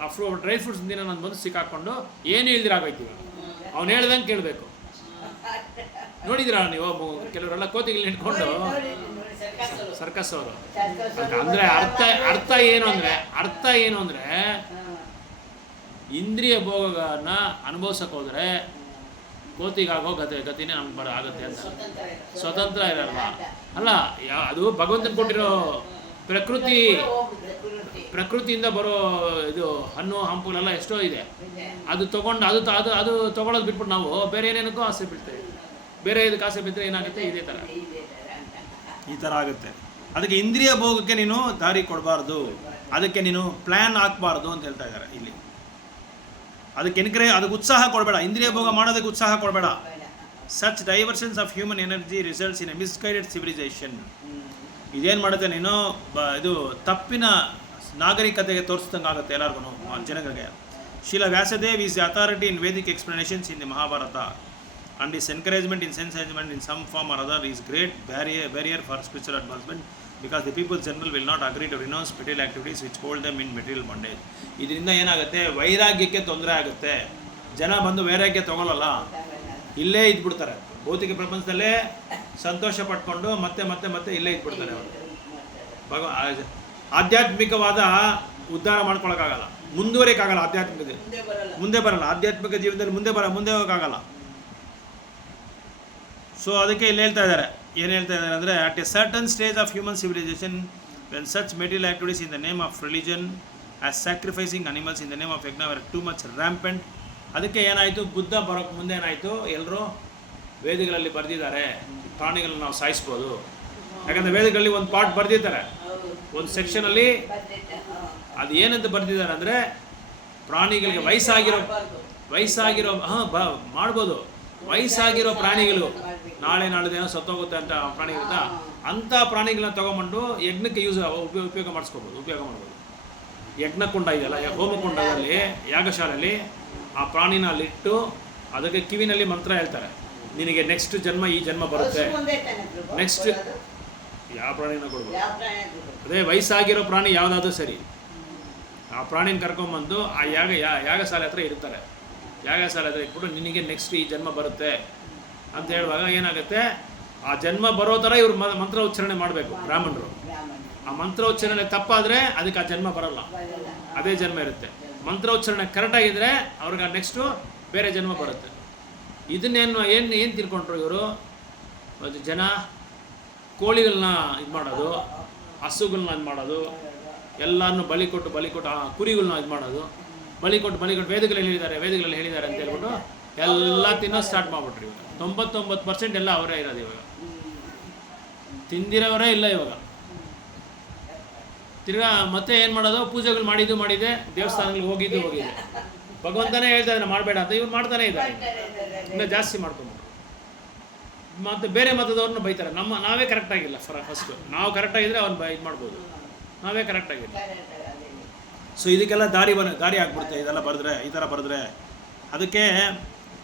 ಆ ಡ್ರೈ ಫ್ರೂಟ್ಸ್ ದಿನ ನಾನು ಬಂದು ಸಿಕ್ಕಾಕೊಂಡು ಏನು ಇಲ್ದಿರಾಗೋಯ್ತು. ಅವ್ನು ಹೇಳ್ದಂಗೆ ಕೇಳಬೇಕು. ನೋಡಿದಿರ ನೀವು ಕೆಲವರೆಲ್ಲ ಕೋತಿಗಳು ಇಟ್ಕೊಂಡು ಸರ್ಕಸ್ ಅವರು. ಅಂದರೆ ಅರ್ಥ ಏನು ಅಂದರೆ ಇಂದ್ರಿಯ ಭೋಗನ ಅನುಭವಿಸಕ್ಕೆ ಹೋದರೆ ಕೋತಿಗಾಗೋ ಗತಿನೇ ನಮ್ಗೆ ಆಗುತ್ತೆ ಅಂತ. ಸ್ವತಂತ್ರ ಇರಲ್ಲ. ಅಲ್ಲ, ಅದು ಭಗವಂತನ ಕೊಟ್ಟಿರೋ ಪ್ರಕೃತಿಯಿಂದ ಬರೋ ಇದು ಹಣ್ಣು ಹಂಪುಗಳೆಲ್ಲ ಎಷ್ಟೋ ಇದೆ. ಅದು ತೊಗೊಂಡು ಅದು ತೊಗೊಳೋದು ಬಿಟ್ಬಿಟ್ಟು ನಾವು ಬೇರೆ ಏನೇನಕ್ಕೂ ಆಸೆ ಬಿಡ್ತೇವೆ. ಬೇರೆ ಇದಕ್ಕೆ ಆಸೆ ಬಿದ್ದರೆ ಏನಾಗುತ್ತೆ, ಈ ಥರ ಆಗುತ್ತೆ. ಅದಕ್ಕೆ ಇಂದ್ರಿಯ ಭೋಗಕ್ಕೆ ನೀನು ದಾರಿ ಕೊಡಬಾರ್ದು, ಅದಕ್ಕೆ ನೀನು ಪ್ಲ್ಯಾನ್ ಹಾಕಬಾರ್ದು ಅಂತ ಹೇಳ್ತಾ ಇದ್ದಾರೆ ಇಲ್ಲಿ. ಅದಕ್ಕೆ ಉತ್ಸಾಹ ಕೊಡಬೇಡ, ಇಂದ್ರಿಯ ಭೋಗ ಮಾಡೋದಕ್ಕೆ ಉತ್ಸಾಹ ಕೊಡಬೇಡ. Such diversions of human energy results in a misguided civilisation. ಇದೇನು ಮಾಡುತ್ತೆ, ನೀನು ಇದು ತಪ್ಪಿನ ನಾಗರಿಕತೆಗೆ ತೋರಿಸ್ದಂಗೆ ಆಗುತ್ತೆ ಎಲ್ಲರಿಗೂ, ಜನಗಳಿಗೆ. Srila Vyasadev is the authority in Vedic explanations in the Mahabharata and his encouragement in sense enjoyment in some form or other is great barrier for spiritual advancement because the people general will not agree to renounce material activities which hold them in material bondage. ಇದರಿಂದ ಏನಾಗುತ್ತೆ, ವೈರಾಗ್ಯಕ್ಕೆ ತೊಂದರೆ ಆಗುತ್ತೆ. ಜನ ಬಂದು ವೈರಾಗ್ಯ ತಗೊಳ್ಳಲ್ಲ, ಇಲ್ಲೇ ಇದ್ಬಿಡ್ತಾರೆ. ಭೌತಿಕ ಪ್ರಪಂಚದಲ್ಲೇ ಸಂತೋಷ ಪಟ್ಕೊಂಡು ಮತ್ತೆ ಇಲ್ಲೇ ಇದ್ಬಿಡ್ತಾರೆ ಅವರು. ಆಧ್ಯಾತ್ಮಿಕವಾದ ಉದ್ಧಾರ ಮಾಡ್ಕೊಳಕ್ಕಾಗಲ್ಲ, ಮುಂದುವರಿಯಕ್ಕಾಗಲ್ಲ. ಮುಂದೆ ಬರಲ್ಲ ಆಧ್ಯಾತ್ಮಿಕ ಜೀವನದಲ್ಲಿ ಮುಂದೆ ಹೋಗೋಕ್ಕಾಗಲ್ಲ. ಸೊ ಅದಕ್ಕೆ ಇಲ್ಲಿ ಹೇಳ್ತಾ ಇದ್ದಾರೆ, ಏನು ಹೇಳ್ತಾ ಇದ್ದಾರೆ ಅಂದರೆ, at A certain stage of human civilisation when such material activities in the name of religion as sacrificing animals in the name of ಯಜ್ಞ ವರ್ ಟೂ ಮಚ್ ರ್ಯಾಂಪೆಂಟ್. ಅದಕ್ಕೆ ಏನಾಯಿತು, ಬುದ್ಧ ಬರೋಕ್ಕೆ ಮುಂದೆ ಏನಾಯಿತು, ಎಲ್ಲರೂ ವೇದಗಳಲ್ಲಿ ಬರೆದಿದ್ದಾರೆ ಪ್ರಾಣಿಗಳನ್ನ ನಾವು ಸಾಯಿಸ್ಬೋದು. ಯಾಕಂದರೆ ವೇದಗಳಲ್ಲಿ ಒಂದು ಪಾರ್ಟ್ ಬರೆದಿದ್ದಾರೆ, ಒಂದು ಸೆಕ್ಷನಲ್ಲಿ ಅದು ಏನಂತ ಬರೆದಿದ್ದಾರೆ ಅಂದರೆ, ಪ್ರಾಣಿಗಳಿಗೆ ವಯಸ್ಸಾಗಿರೋ ಮಾಡ್ಬೋದು, ವಯಸ್ಸಾಗಿರೋ ಪ್ರಾಣಿಗಳು ನಾಳೆದೇನೋ ಸತ್ತೋಗುತ್ತೆ ಅಂತ ಪ್ರಾಣಿಗಳಿಂದ ಅಂಥ ಪ್ರಾಣಿಗಳನ್ನ ತೊಗೊಂಬಂಡು ಯಜ್ಞಕ್ಕೆ ಉಪಯೋಗ ಮಾಡ್ಬೋದು. ಯಜ್ಞಕುಂಡ ಇದೆಯಲ್ಲ, ಹೋಮಕುಂಡದಲ್ಲಿ ಯಾಗಶಾಲೆಯಲ್ಲಿ ಆ ಪ್ರಾಣಿನ ಅಲ್ಲಿಟ್ಟು ಅದಕ್ಕೆ ಕಿವಿನಲ್ಲಿ ಮಂತ್ರ ಹೇಳ್ತಾರೆ, ನಿನಗೆ ನೆಕ್ಸ್ಟ್ ಜನ್ಮ ಈ ಜನ್ಮ ಬರುತ್ತೆ. ನೆಕ್ಸ್ಟ್ ಯಾವ ಪ್ರಾಣಿನ ಕೊಡ್ಬೋದು, ಅದೇ ವಯಸ್ಸಾಗಿರೋ ಪ್ರಾಣಿ ಯಾವುದಾದ್ರೂ ಸರಿ, ಆ ಪ್ರಾಣಿನ ಕರ್ಕೊಂಬಂದು ಆ ಯಾಗಶಾಲೆ ಹತ್ರ ಇರ್ತಾರೆ. ಯಾಗಶಾಲೆ ಹತ್ರ ಇಟ್ಬಿಟ್ಟು ನಿನಗೆ ನೆಕ್ಸ್ಟ್ ಈ ಜನ್ಮ ಬರುತ್ತೆ ಅಂತ ಹೇಳುವಾಗ ಏನಾಗುತ್ತೆ, ಆ ಜನ್ಮ ಬರೋ ಥರ ಇವ್ರು ಮಂತ್ರ ಉಚ್ಚಾರಣೆ ಮಾಡಬೇಕು ಬ್ರಾಹ್ಮಣರು. ಆ ಮಂತ್ರ ಉಚ್ಚಾರಣೆ ತಪ್ಪಾದರೆ ಅದಕ್ಕೆ ಆ ಜನ್ಮ ಬರಲ್ಲ, ಅದೇ ಜನ್ಮ ಇರುತ್ತೆ. ಮಂತ್ರ ಉಚ್ಚಾರಣೆ ಕರೆಕ್ಟಾಗಿದ್ದರೆ ಅವ್ರಿಗೆ ನೆಕ್ಸ್ಟು ಬೇರೆ ಜನ್ಮ ಬರುತ್ತೆ. ಇದನ್ನೇನು ತಿಳ್ಕೊಂಡ್ರು ಇವರು ಜನ, ಕೋಳಿಗಳನ್ನ ಇದು ಮಾಡೋದು, ಹಸುಗಳನ್ನ ಇದು ಮಾಡೋದು, ಎಲ್ಲರನ್ನೂ ಬಲಿ ಕೊಟ್ಟು ಕುರಿಗಳನ್ನ ಇದು ಮಾಡೋದು, ಬಲಿ ಕೊಟ್ಟು ವೇದಗಳಲ್ಲಿ ಹೇಳಿದ್ದಾರೆ ಅಂತ ಹೇಳ್ಬಿಟ್ಟು ಎಲ್ಲ ತಿನ್ನೋದು ಸ್ಟಾರ್ಟ್ ಮಾಡಿಬಿಟ್ರಿ. ಇವಾಗ 99% ಎಲ್ಲ ಅವರೇ ಇರೋದು. ಇವಾಗ ತಿಂದಿರೋವರೇ ಇಲ್ಲ. ಇವಾಗ ತಿರ್ಗಾ ಮತ್ತೆ ಏನು ಮಾಡೋದು, ಪೂಜೆಗಳು ಮಾಡಿದೆ, ದೇವಸ್ಥಾನಗಳಿಗೆ ಹೋಗಿದ್ದೆ. ಭಗವಂತನೇ ಹೇಳ್ತಾ ಇದ್ದಾನೆ ಮಾಡಬೇಡ ಅಂತ, ಇವ್ರು ಮಾಡ್ತಾನೆ ಇದ್ದಾರೆ. ಇನ್ನೂ ಜಾಸ್ತಿ ಮಾಡ್ಕೊಂಡ್ಬಿಟ್ರು. ಮತ್ತು ಬೇರೆ ಮತದವ್ರನ್ನ ಬೈತಾರೆ. ನಾವೇ ಕರೆಕ್ಟಾಗಿಲ್ಲ. ಫಸ್ಟು ನಾವು ಕರೆಕ್ಟಾಗಿದ್ದರೆ ಅವ್ನು ಇದು ಮಾಡ್ಬೋದು, ನಾವೇ ಕರೆಕ್ಟಾಗಿಲ್ಲ. ಸೊ ಇದಕ್ಕೆಲ್ಲ ದಾರಿ ಆಗ್ಬಿಡುತ್ತೆ ಈ ಥರ ಬರೆದ್ರೆ. ಅದಕ್ಕೆ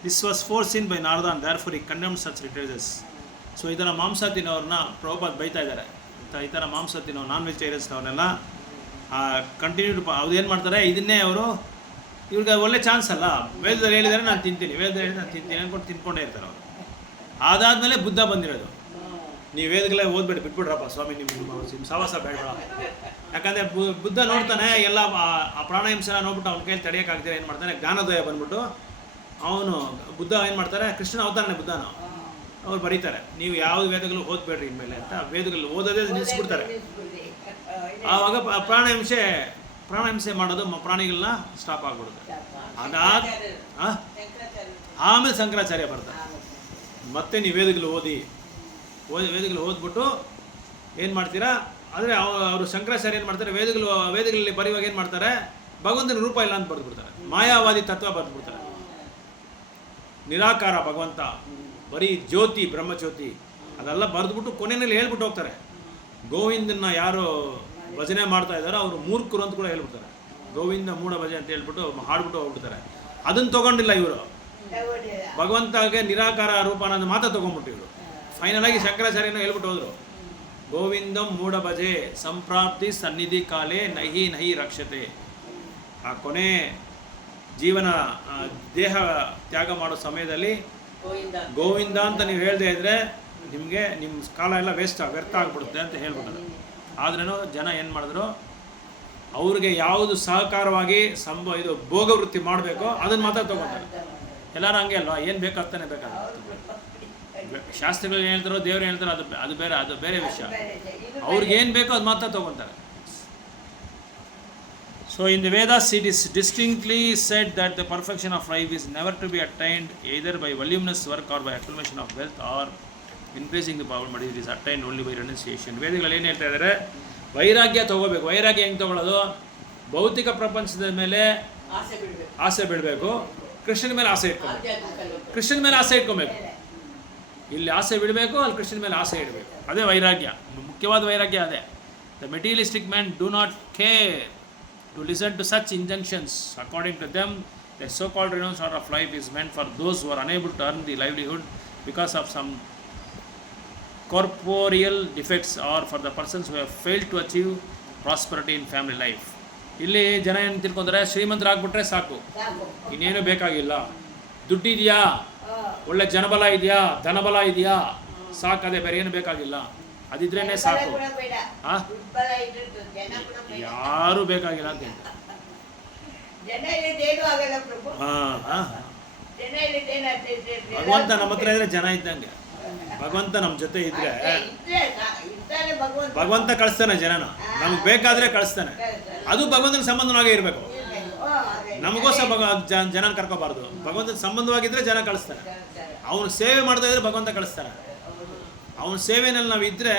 this was forced in by Narada and therefore ಈ ಕಂಡೆಮ್ ಸಚ್ ಲಿಟರೇಚರ್ಸ್. ಸೊ ಈ ಥರ ಮಾಂಸ ತಿನ್ನೋರನ್ನ ಪ್ರಭುಪಾದ ಬೈತಾ ಇದ್ದಾರೆ. ಈ ಥರ ಮಾಂಸ ತಿನ್ನೋ ನಾನ್ ವೆಜಿಟೇರಿಯನ್ಸ್ನವ್ರನ್ನೆಲ್ಲ ಕಂಟಿನ್ಯೂ ಅದೇನು ಮಾಡ್ತಾರೆ, ಇದನ್ನೇ ಅವರು ಇವ್ರಿಗೆ ಒಳ್ಳೆ ಚಾನ್ಸ್ ಅಲ್ಲ. ವೇದದಲ್ಲಿ ಹೇಳಿದರೆ ನಾನು ತಿಂತೀನಿ, ವೇದದಲ್ಲಿ ಹೇಳಿದ್ರೆ ನಾನು ತಿಂತೀನಿ ಅಂದ್ಕೊಂಡು ತಿನ್ಕೊಂಡೇ ಇರ್ತಾರೆ ಅವರು. ಅದಾದಮೇಲೆ ಬುದ್ಧ ಬಂದಿರೋದು, ನೀವು ವೇದಗಳೇ ಓದ್ಬೇಡಿ, ಬಿಟ್ಬಿಡ್ರಪ್ಪ ಸ್ವಾಮಿ, ನಿಮ್ಮ ಸವಾಸ ಬೇಡ. ಯಾಕಂದರೆ ಬುದ್ಧ ನೋಡ್ತಾನೆ ಎಲ್ಲ ಆ ಪ್ರಾಣಾಹಿಂಸೆನ ನೋಡ್ಬಿಟ್ಟು ಅವ್ನ ಕೈಯಲ್ಲಿ ತಡೆಯೋಕ್ಕಾಗ್ತಾರೆ. ಏನು ಮಾಡ್ತಾನೆ, ಜ್ಞಾನೋದಯ ಬಂದ್ಬಿಟ್ಟು ಅವನು ಬುದ್ಧ ಏನು ಮಾಡ್ತಾರೆ, ಕೃಷ್ಣನ ಅವತಾರನೇ ಬುದ್ಧನ ಅವ್ರು ಬರೀತಾರೆ, ನೀವು ಯಾವ ವೇದಗಳು ಓದಬೇಡ್ರಿ ಇನ್ಮೇಲೆ ಅಂತ. ವೇದಗಳು ಓದೋದೇ ನಿಲ್ಲಿಸ್ಬಿಡ್ತಾರೆ. ಆವಾಗ ಪ್ರಾಣಾಹಿಂಸೆ ಮಾಡೋದು ಪ್ರಾಣಿಗಳನ್ನ ಸ್ಟಾಪ್ ಆಗ್ಬಿಡುತ್ತೆ. ಅದಾದ ಆಮೇಲೆ ಶಂಕರಾಚಾರ್ಯ ಬರ್ತಾರೆ. ಮತ್ತೆ ನೀವು ವೇದಗಳು ವೇದಗಳು ಓದ್ಬಿಟ್ಟು ಏನು ಮಾಡ್ತೀರಾ ಅಂದರೆ ಅವರು ಶಂಕರಾಚಾರ್ಯ ಏನು ಮಾಡ್ತಾರೆ, ವೇದಗಳಲ್ಲಿ ಬರೆಯುವಾಗ ಏನು ಮಾಡ್ತಾರೆ, ಭಗವಂತನ ರೂಪ ಇಲ್ಲ ಅಂತ ಬರೆದ್ಬಿಡ್ತಾರೆ, ಮಾಯಾವಾದಿ ತತ್ವ ಬರೆದ್ಬಿಡ್ತಾರೆ. ನಿರಾಕಾರ ಭಗವಂತ, ಬರೀ ಜ್ಯೋತಿ, ಬ್ರಹ್ಮಜ್ಯೋತಿ ಅದೆಲ್ಲ ಬರೆದ್ಬಿಟ್ಟು ಕೊನೆಯಲ್ಲಿ ಹೇಳ್ಬಿಟ್ಟು ಹೋಗ್ತಾರೆ, ಗೋವಿಂದನ ಯಾರು ಭಜನೆ ಮಾಡ್ತಾ ಇದ್ದಾರೋ ಅವರು ಮೂರ್ಖರು ಅಂತ ಕೂಡ ಹೇಳ್ಬಿಡ್ತಾರೆ. ಗೋವಿಂದ ಮೂಢ ಭಜನೆ ಅಂತ ಹೇಳ್ಬಿಟ್ಟು ಹಾಡ್ಬಿಟ್ಟು ಹೋಗ್ಬಿಡ್ತಾರೆ. ಅದನ್ನು ತೊಗೊಂಡಿಲ್ಲ ಇವರು, ಭಗವಂತಗೆ ನಿರಾಕಾರ ರೂಪನ ಮಾತ್ರ ತೊಗೊಂಡ್ಬಿಟ್ಟು ಇವರು ಫೈನಲ್ ಆಗಿ ಶಂಕರಾಚಾರ್ಯನ ಹೇಳ್ಬಿಟ್ಟು ಹೋದ್ರು, ಗೋವಿಂದಂ ಮೂಢ ಭಜೆ ಸಂಪ್ರಾಪ್ತಿ ಸನ್ನಿಧಿ ಕಾಲೇ ನಹಿ ನಹಿ ರಕ್ಷತೆ. ಆ ಕೊನೆ ಜೀವನ ದೇಹ ತ್ಯಾಗ ಮಾಡೋ ಸಮಯದಲ್ಲಿ ಗೋವಿಂದ ಅಂತ ನೀವು ಹೇಳದೇ ಇದ್ರೆ ನಿಮಗೆ ನಿಮ್ಮ ಕಾಲ ಎಲ್ಲ ವ್ಯರ್ಥ ಆಗಿಬಿಡುತ್ತೆ ಅಂತ ಹೇಳ್ಬಿಟ್ರು. ಆದ್ರೂ ಜನ ಏನು ಮಾಡಿದ್ರು, ಅವ್ರಿಗೆ ಯಾವುದು ಸಹಕಾರವಾಗಿ ಇದು ಭೋಗವೃತ್ತಿ ಮಾಡಬೇಕೋ ಅದನ್ನು ಮಾತ್ರ ತೊಗೊತಾರೆ. ಎಲ್ಲರೂ ಹಂಗೆ ಅಲ್ವಾ, ಏನು ಬೇಕಾಗ್ತಾನೆ ಬೇಕಾಗುತ್ತೆ. ಶಾಸ್ತ್ರಗಳು ಏನು ಹೇಳ್ತಾರೋ, ದೇವ್ರು ಹೇಳ್ತಾರೋ ಅದು ಬೇರೆ ವಿಷಯ. ಅವ್ರಿಗೇನು ಬೇಕೋ ಅದು ಮಾತ್ರ ತೊಗೊತಾರೆ. So in the Vedas it is distinctly said that the perfection of life is never to be attained either by voluminous work or by accumulation of wealth or increasing the power, but it is attained only by renunciation. ವೇದಗಳು ಏನು ಹೇಳ್ತಾ ಇದ್ದಾರೆ, ವೈರಾಗ್ಯ ತಗೋಬೇಕು. ವೈರಾಗ್ಯ ಹೆಂಗೆ ತಗೊಳ್ಳೋದು, ಭೌತಿಕ ಪ್ರಪಂಚದ ಮೇಲೆ ಆಸೆ ಬಿಡಬೇಕು, ಕೃಷ್ಣನ ಮೇಲೆ ಆಸೆ ಇಟ್ಕೊಬೇಕು. ಇಲ್ಲಿ ಆಸೆ ಬಿಡಬೇಕು, ಅಲ್ಲಿ ಕೃಷ್ಣನ ಮೇಲೆ ಆಸೆ ಇಡಬೇಕು. ಅದೇ ವೈರಾಗ್ಯ, ಮುಖ್ಯವಾದ ವೈರಾಗ್ಯ ಅದೇ. The materialistic man do not care to listen to such injunctions. According to them, the so-called renounced order of life is meant for those who are unable to earn the livelihood because of some corporeal defects, or for the persons who have failed to achieve prosperity in family life. ಇಲ್ಲಿ ಜನ ಏನು ತಿಳ್ಕೊಂತಾರೆ, ಶ್ರೀಮಂತರಾಗ್ಬಿಟ್ರೆ ಸಾಕು, ಇನ್ನೇನು ಬೇಕಾಗಿಲ್ಲ, ದುಡ್ಡಿದೆಯಾ, ಒಳ್ಳೆ ಜನಬಲ ಇದೆಯಾ, ಧನಬಲ ಇದೆಯಾ, ಸಾಕು, ಅದೇ ಬೇರೆ ಏನು ಬೇಕಾಗಿಲ್ಲ, ಅದಿದ್ರೇನೆ ಸಾಕು, ಯಾರು ಬೇಕಾಗಿಲ್ಲ ಅಂತ ಹೇಳ್ತಾರೆ. ಭಗವಂತ ನಮ್ಮ ಹತ್ರ ಇದ್ರೆ ಜನ ಇದ್ದಂಗೆ. ಭಗವಂತ ನಮ್ಮ ಜೊತೆ ಇದ್ರೆ ಭಗವಂತ ಕಳಿಸ್ತಾನೆ ಜನನ, ನಮ್ಗೆ ಬೇಕಾದ್ರೆ ಕಳಿಸ್ತಾನೆ. ಅದು ಭಗವಂತನ ಸಂಬಂಧವಾಗೇ ಇರಬೇಕು. ನಮಗೋಸ್ಕರ ಜನನ ಕರ್ಕೋಬಾರ್ದು, ಭಗವಂತನ ಸಂಬಂಧವಾಗಿದ್ರೆ ಜನ ಕಳಿಸ್ತಾನೆ. ಅವನು ಸೇವೆ ಮಾಡ್ತಾ ಇದ್ರೆ ಭಗವಂತ ಕಳಿಸ್ತಾನೆ. ಅವನ ಸೇವೆನಲ್ಲಿ ನಾವು ಇದ್ರೆ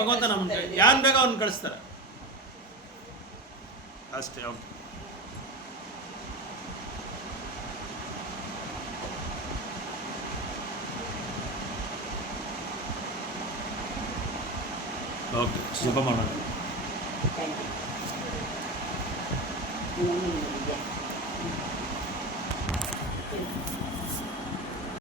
ಭಗವಂತ ನಮ್ಗೆ ಯಾರು ಬೇಗ ಅವ್ನು ಕಳಿಸ್ತಾರೆ ಅಷ್ಟೇ. ಓಕೆ, ಶುಭ ಮಾಡೋಣ.